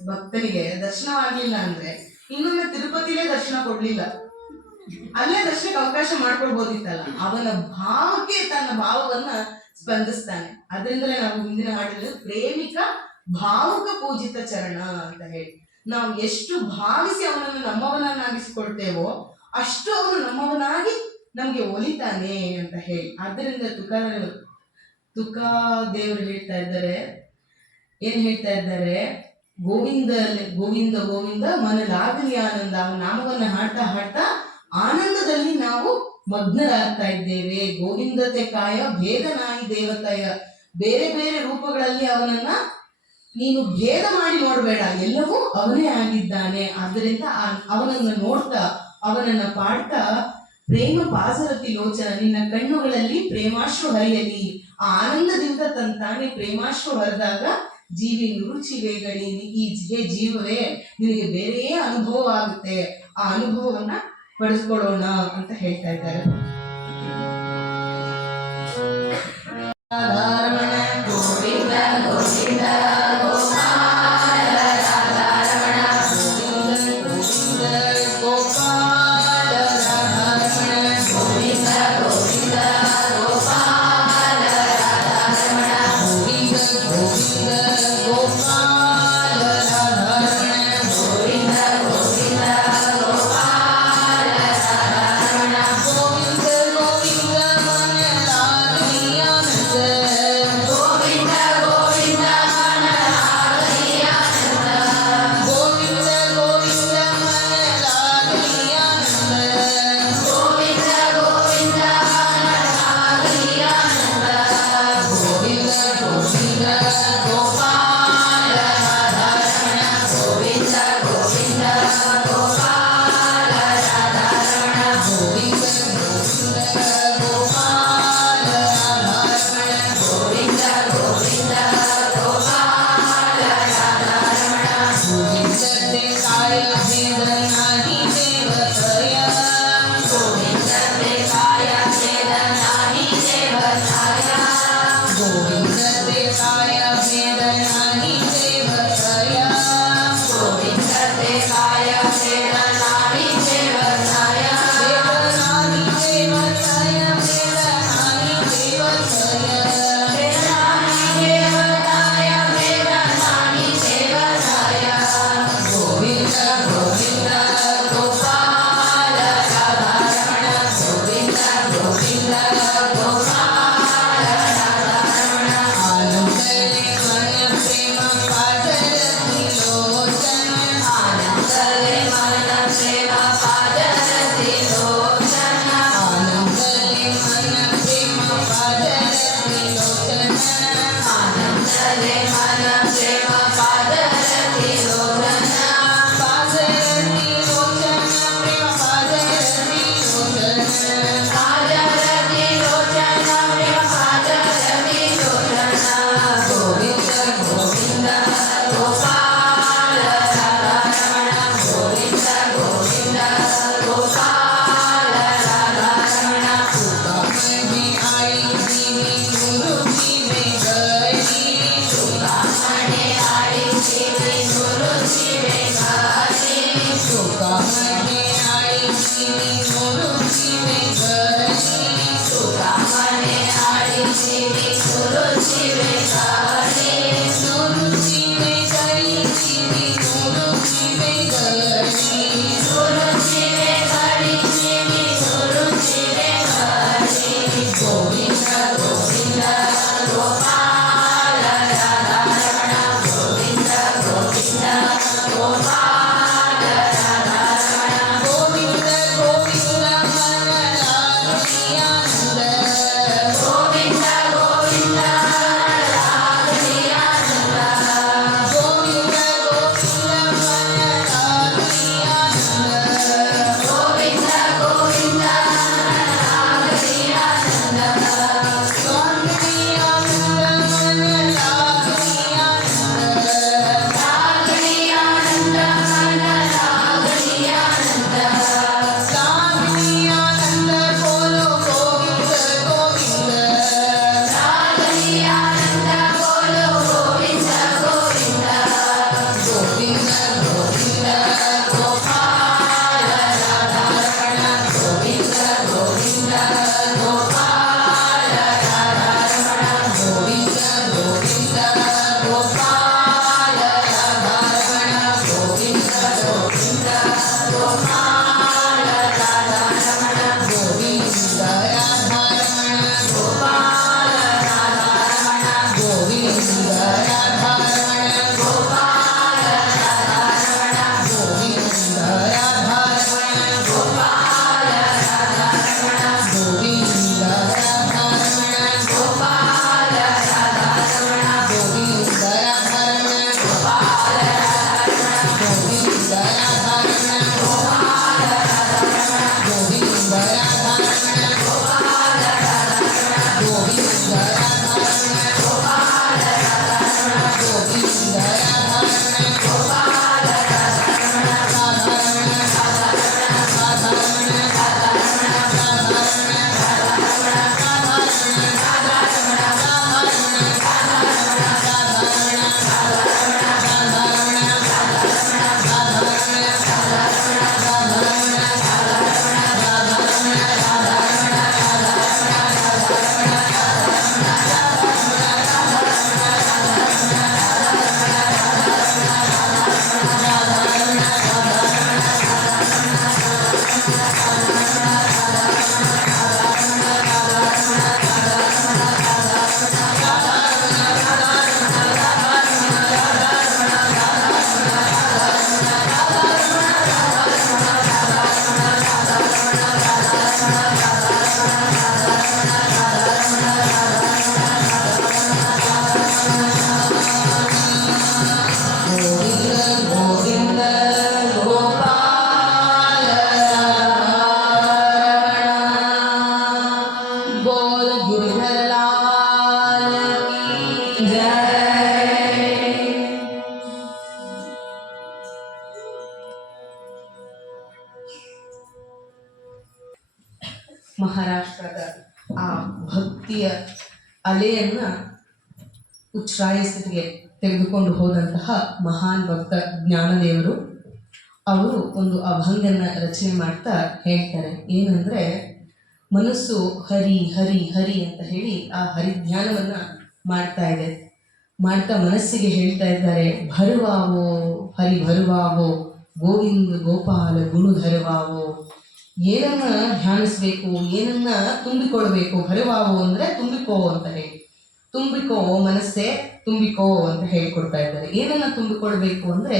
ಭಕ್ತನಿಗೆ ದರ್ಶನವಾಗ್ಲಿಲ್ಲ ಅಂದ್ರೆ ಇನ್ನೊಮ್ಮೆ ತಿರುಪತಿಲೇ ದರ್ಶನ ಕೊಡ್ಲಿಲ್ಲ, ಅಲ್ಲೇ ದರ್ಶನಕ್ಕೆ ಅವಕಾಶ ಮಾಡ್ಕೊಳ್ಬೋದಿತ್ತಲ್ಲ. ಅವನ ಭಾವಕ್ಕೆ ತನ್ನ ಭಾವವನ್ನ ಸ್ಪಂದಿಸ್ತಾನೆ. ಅದರಿಂದಲೇ ನಾವು ಹಿಂದಿನ ಹಾಡಿನಲ್ಲಿ ಪ್ರೇಮಿಕ ಭಾವುಕ ಪೂಜಿತ ಚರಣ ಅಂತ ಹೇಳಿ, ನಾವು ಎಷ್ಟು ಭಾವಿಸಿ ಅವನನ್ನು ನಮ್ಮವನನ್ನಾಗಿಸಿಕೊಳ್ತೇವೋ ಅಷ್ಟು ಅವನು ನಮ್ಮವನಾಗಿ ನಮ್ಗೆ ಒಲಿತಾನೆ ಅಂತ ಹೇಳಿ. ಆದ್ದರಿಂದ ತುಕಾ ದೇವರು ಹೇಳ್ತಾ ಇದ್ದಾರೆ, ಏನ್ ಹೇಳ್ತಾ ಇದ್ದಾರೆ, ಗೋವಿಂದ ಗೋವಿಂದ ಗೋವಿಂದ ಮನಲಾಗಲಿ ಆನಂದ. ಅವನ ನಾಮವನ್ನ ಹಾಡ್ತಾ ಹಾಡ್ತಾ ಆನಂದದಲ್ಲಿ ನಾವು ಮಗ್ನರಾಗ್ತಾ ಇದ್ದೇವೆ. ಗೋವಿಂದತೆ ಕಾಯ ಭೇದನಾಯಿ ದೇವತಾಯ, ಬೇರೆ ಬೇರೆ ರೂಪಗಳಲ್ಲಿ ಅವನನ್ನ ನೀನು ಭೇದ ಮಾಡಿ ನೋಡಬೇಡ, ಎಲ್ಲವೂ ಅವನೇ ಆಗಿದ್ದಾನೆ. ಆದ್ದರಿಂದ ಅವನನ್ನ ನೋಡ್ತಾ ಅವನನ್ನ ಪಾಡ್ತಾ ಪ್ರೇಮ ಪಾಸರತಿ ಲೋಚನ, ನಿನ್ನ ಕಣ್ಣುಗಳಲ್ಲಿ ಪ್ರೇಮಾಶ್ರು ಹರಿಯಲಿ. ಆ ಆನಂದದಿಂದ ತಾನೇ ಪ್ರೇಮಾಶ್ರು ಹರಿದಾಗ ಜೀವಿ ನುರುಚಿ ವೇಗಳಿ, ಈ ಜೀವವೇ ನಿನಗೆ ಬೇರೆಯೇ ಅನುಭವ ಆಗುತ್ತೆ. ಆ ಅನುಭವವನ್ನ ಪಡೆದುಕೊಳ್ಳೋಣ ಅಂತ ಹೇಳ್ತಾ ಇದ್ದಾರೆ. ಗೋವಿಂದ ಗೋವಿಂದ ಪಾದರತಿ ಲೋಚನ ಆನಂದಲೆ ಮನ ಪ್ರೇಮ ಪಾದರತಿ ಲೋಚನ ಆನಂದಲೆ ಮನ ಪ್ರೇಮ ಪಾದರತಿ ಲೋಚನ ಪಾದರತಿ ಲೋಚನ ಪ್ರೇಮ ಪಾದರತಿ ಲೋಚನ ಪಾದರತಿ ಲೋಚನ ಪ್ರೇಮ ಪಾದರತಿ ಲೋಚನ ಗೋವಿಂದ ಗೋವಿಂದ ಗೋಪಾಲ ರಾಧಾರಮಣ ಗೋವಿಂದ ಗೋವಿಂದ ಗೋಪಾಲ ರಾಧಾರಮಣ ಸುಖಮಣಿ आई जीवी गुरु जी में गई सुखमणि आई जीवी गुरु जी में गई सुखमणि आई जीवी गुरु जी में गई सुखमणि आई जीवी गुरु जी में गई गुरु जी में गई जीवी गुरु जी में गई गुरु जी में गई जीवी गुरु जी में गई गोविंद गोविंद गोपाल राधारमण गोविंद गोविंद गोपाल राधारमण गोविंद गोविंद मन रागियानंद गोविंद गोविंद रागियानंद गोविंद गोविंद मन रागियानंद गोविंद गोविंद ಮಹಾರಾಷ್ಟ್ರದ ಆ ಭಕ್ತಿಯ ಅಲೆಯನ್ನ ಉಚ್ಛ್ರಾಯಸ್ಥಿತಿಗೆ ತೆಗೆದುಕೊಂಡು ಹೋದಂತಹ ಮಹಾನ್ ಭಕ್ತ ಜ್ಞಾನದೇವರು ಅವರು ಒಂದು ಅಭಂಗನ ರಚನೆ ಮಾಡ್ತಾ ಹೇಳ್ತಾರೆ. ಏನಂದ್ರೆ, ಮನಸ್ಸು ಹರಿ ಹರಿ ಹರಿ ಅಂತ ಹೇಳಿ ಆ ಹರಿಧ್ಯಾನವನ್ನ ಮಾಡ್ತಾ ಇದೆ. ಮಾಡ್ತಾ ಮನಸ್ಸಿಗೆ ಹೇಳ್ತಾ ಇದ್ದಾರೆ, ಭರುವಾವೋ ಹರಿ ಭರುವಾವೋ ಗೋವಿಂದ ಗೋಪಾಲ ಗುಣಧರವಾವೋ. ಏನನ್ನ ಧ್ಯಾನಿಸ್ಬೇಕು, ಏನನ್ನ ತುಂಬಿಕೊಳ್ಬೇಕು. ಭರುವಾವೋ ಅಂದ್ರೆ ತುಂಬಿಕೋ ಅಂತ ಹೇಳಿ, ತುಂಬಿಕೋ ಮನಸ್ಸೇ ತುಂಬಿಕೋ ಅಂತ ಹೇಳಿಕೊಡ್ತಾ ಇದ್ದಾರೆ. ಏನನ್ನ ತುಂಬಿಕೊಳ್ಬೇಕು ಅಂದ್ರೆ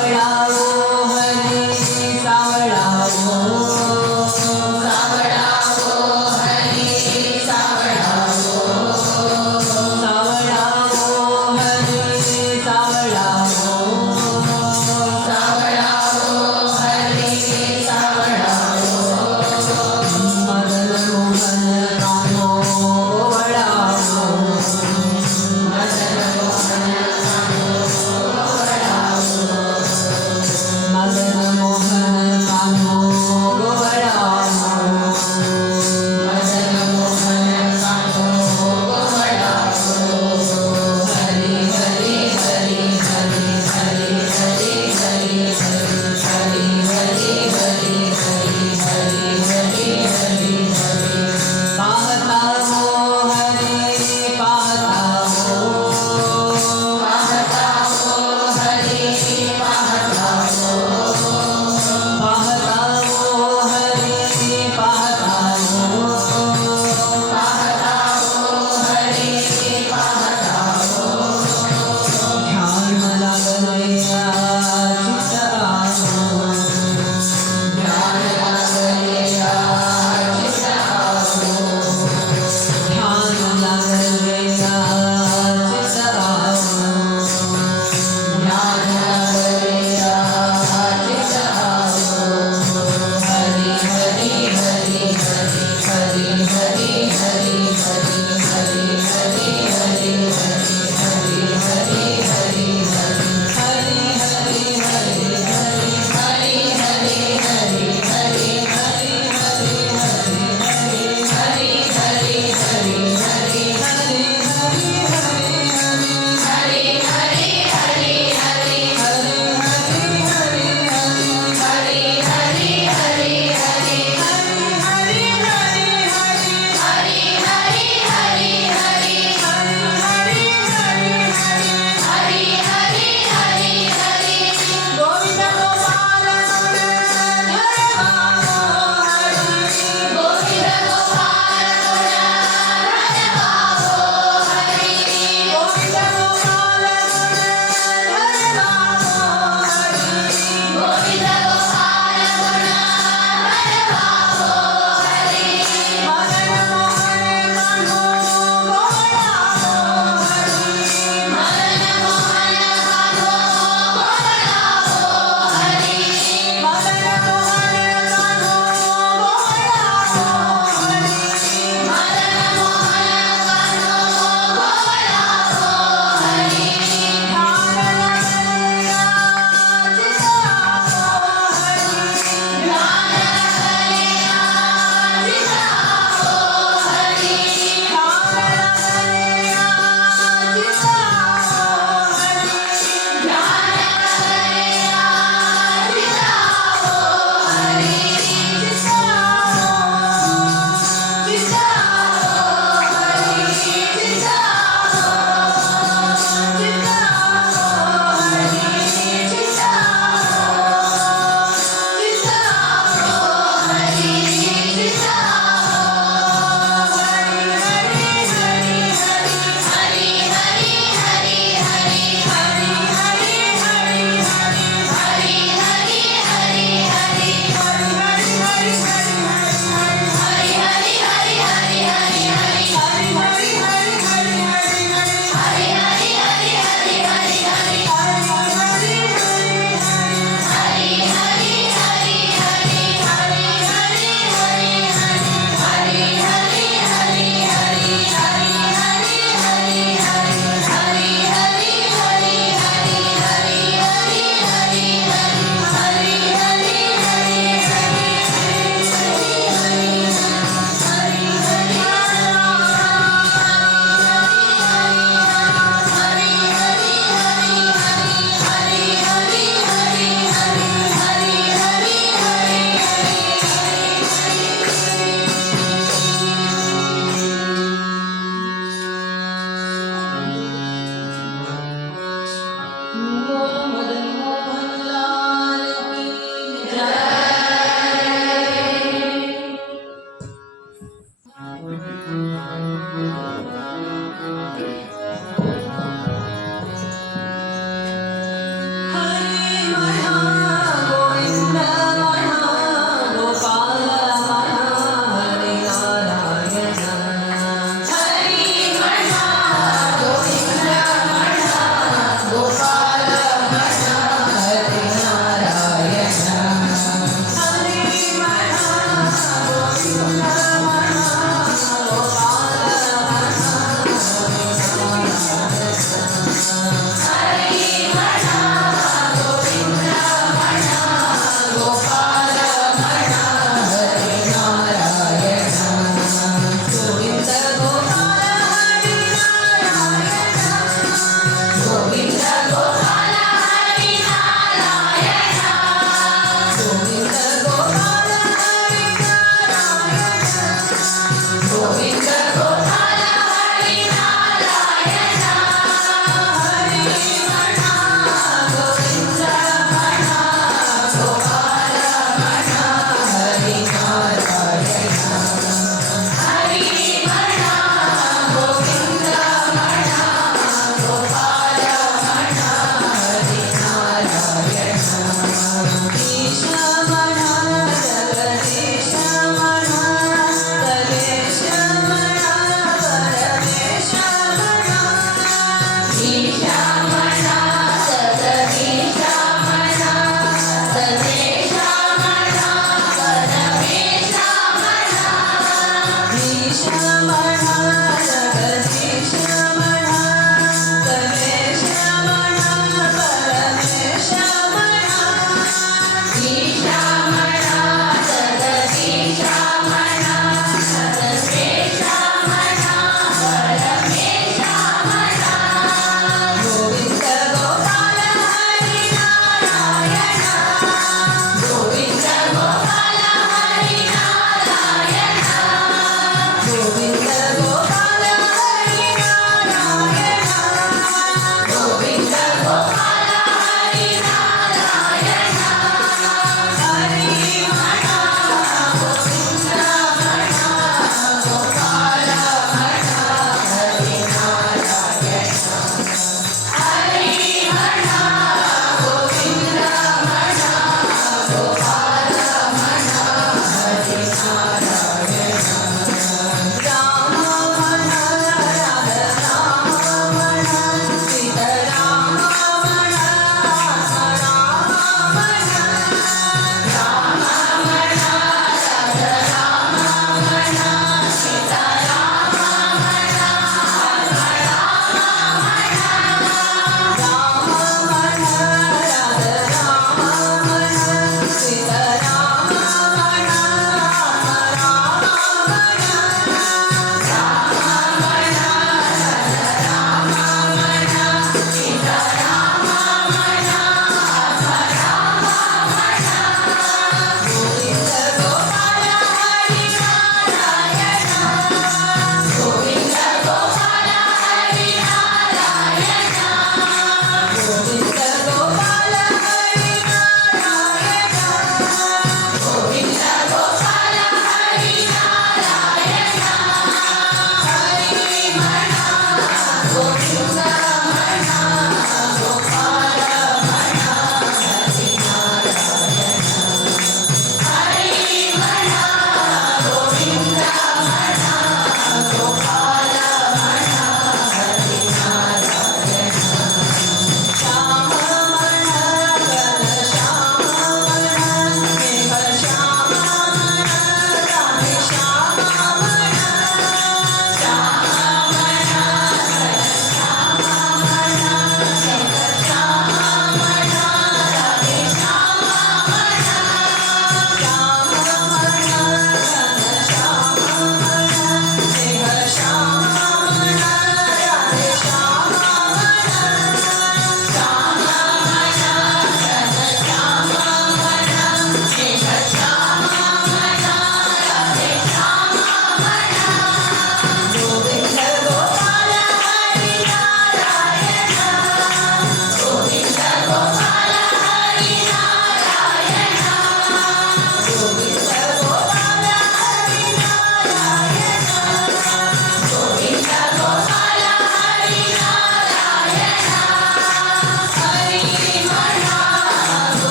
सावळावो हरी सावळावो सावळावो हरी सावळावो सावळावो हरी सावळावो सावळावो हरी सावळावो मदन मोहन कानो वळावो मदन मोहन कानो वळावो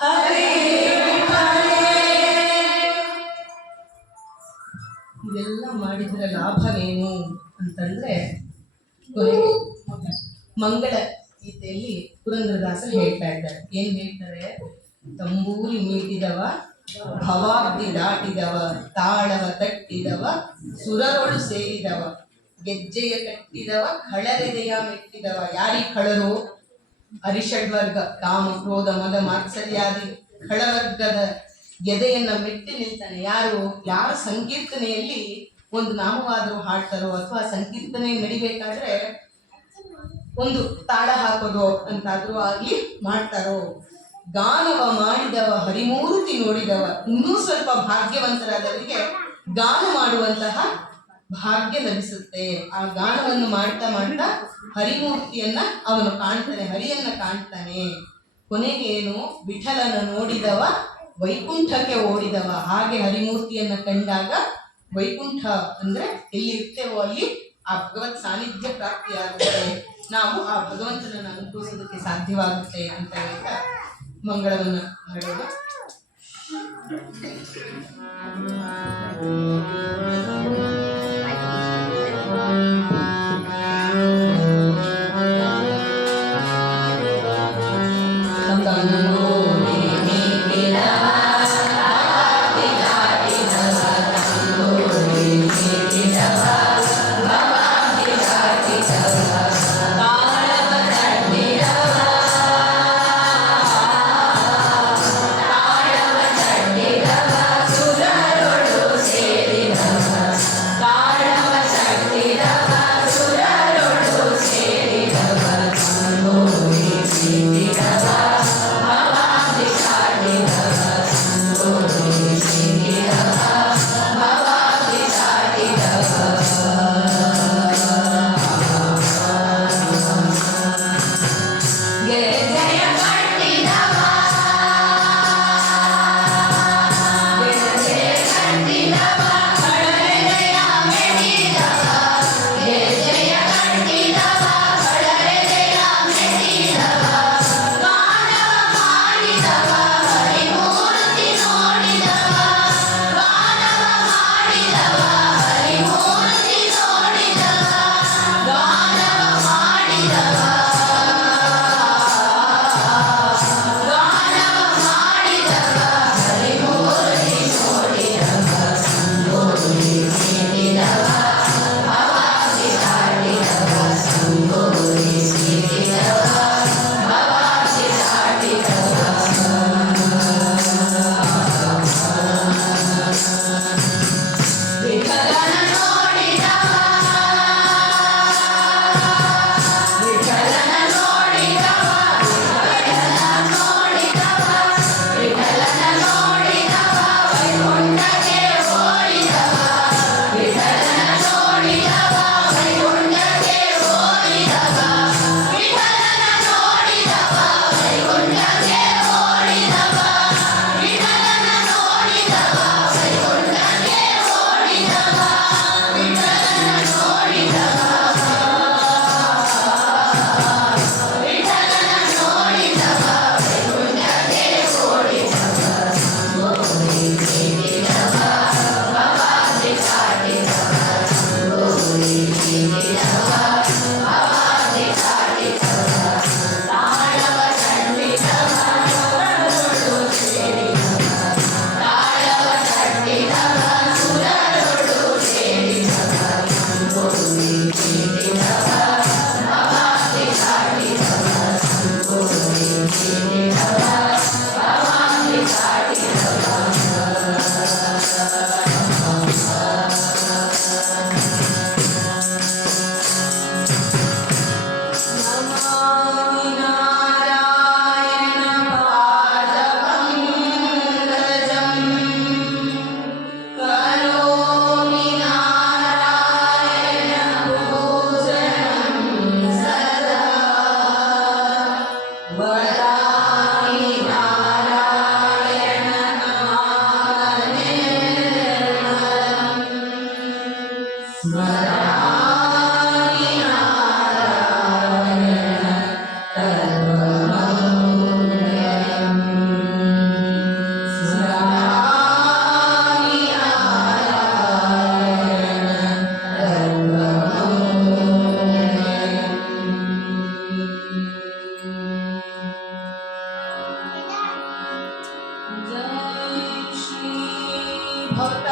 ಹರೇ ಇದೆಲ್ಲ ಮಾಡಿದ್ರ ಲಾಭವೇನು ಅಂತಂದ್ರೆ ಕೊನೆಗೆ ಮಂಗಳ ಗೀತೆಯಲ್ಲಿ ಪುರಂದರದಾಸರು ಹೇಳ್ತಾ ಇದ್ದಾರೆ. ಏನ್ ಹೇಳ್ತಾರೆ? ತಂಬೂರಿ ಮೀಟಿದವ, ಭವಾಬ್ದಿ ದಾಟಿದವ, ತಾಳವ ತಟ್ಟಿದವ, ಸುರರೊಳು ಸೇರಿದವ, ಗೆಜ್ಜೆಯ ಕಟ್ಟಿದವ, ಖಳರೆದೆಯ ಮೆಟ್ಟಿದವ. ಯಾರಿ ಖಳರು? ಅರಿಷಡ್ವರ್ಗ, ಕಾಮ ಕ್ರೋಧ ಮದ ಮಾತ್ಸರ್ಯಾದಿ ಖಳವರ್ಗದ ಗೆದೆಯನ್ನ ಮೆಟ್ಟಿ ನಿಲ್ತಾನೆ. ಯಾರ ಸಂಕೀರ್ತನೆಯಲ್ಲಿ ಒಂದು ನಾಮವಾದರೂ ಹಾಡ್ತಾರೋ ಅಥವಾ ಸಂಕೀರ್ತನೆ ನಡಿಬೇಕಾದ್ರೆ ಒಂದು ತಾಳ ಹಾಕೋದು ಅಂತಾದ್ರೂ ಆಗ್ಲಿ ಮಾಡ್ತಾರೋ, ಗಾನವ ಮಾಡಿದವ, ಹರಿಮೂರ್ತಿ ನೋಡಿದವ. ಇನ್ನೂ ಸ್ವಲ್ಪ ಭಾಗ್ಯವಂತರಾದವರಿಗೆ ಗಾನ ಮಾಡುವಂತಹ ಭಾಗ್ಯ ಲಭಿಸುತ್ತೆ. ಆ ಗಾನವನ್ನು ಮಾಡ್ತಾ ಮಾಡ್ತಾ ಹರಿಮೂರ್ತಿಯನ್ನ ಅವನು ಕಾಣ್ತಾನೆ, ಹರಿಯನ್ನ ಕಾಣ್ತಾನೆ. ಕೊನೆಗೆ ಏನು? ವಿಠಲನ ನೋಡಿದವ ವೈಕುಂಠಕ್ಕೆ ಓಡಿದವ. ಹಾಗೆ ಹರಿಮೂರ್ತಿಯನ್ನ ಕಂಡಾಗ ವೈಕುಂಠ ಅಂದ್ರೆ ಎಲ್ಲಿ ಇರ್ತೇವೋ ಅಲ್ಲಿ ಆ ಭಗವತ್ ಸಾನ್ನಿಧ್ಯ ಪ್ರಾಪ್ತಿಯಾಗುತ್ತೆ. ನಾವು ಆ ಭಗವಂತನನ್ನು ಅನುಭವಿಸೋದಕ್ಕೆ ಸಾಧ್ಯವಾಗುತ್ತೆ ಅಂತ ಹೇಳ್ತಾ ಮಂಗಳವನ್ನು ಹಾಡೋದು. ಭವತ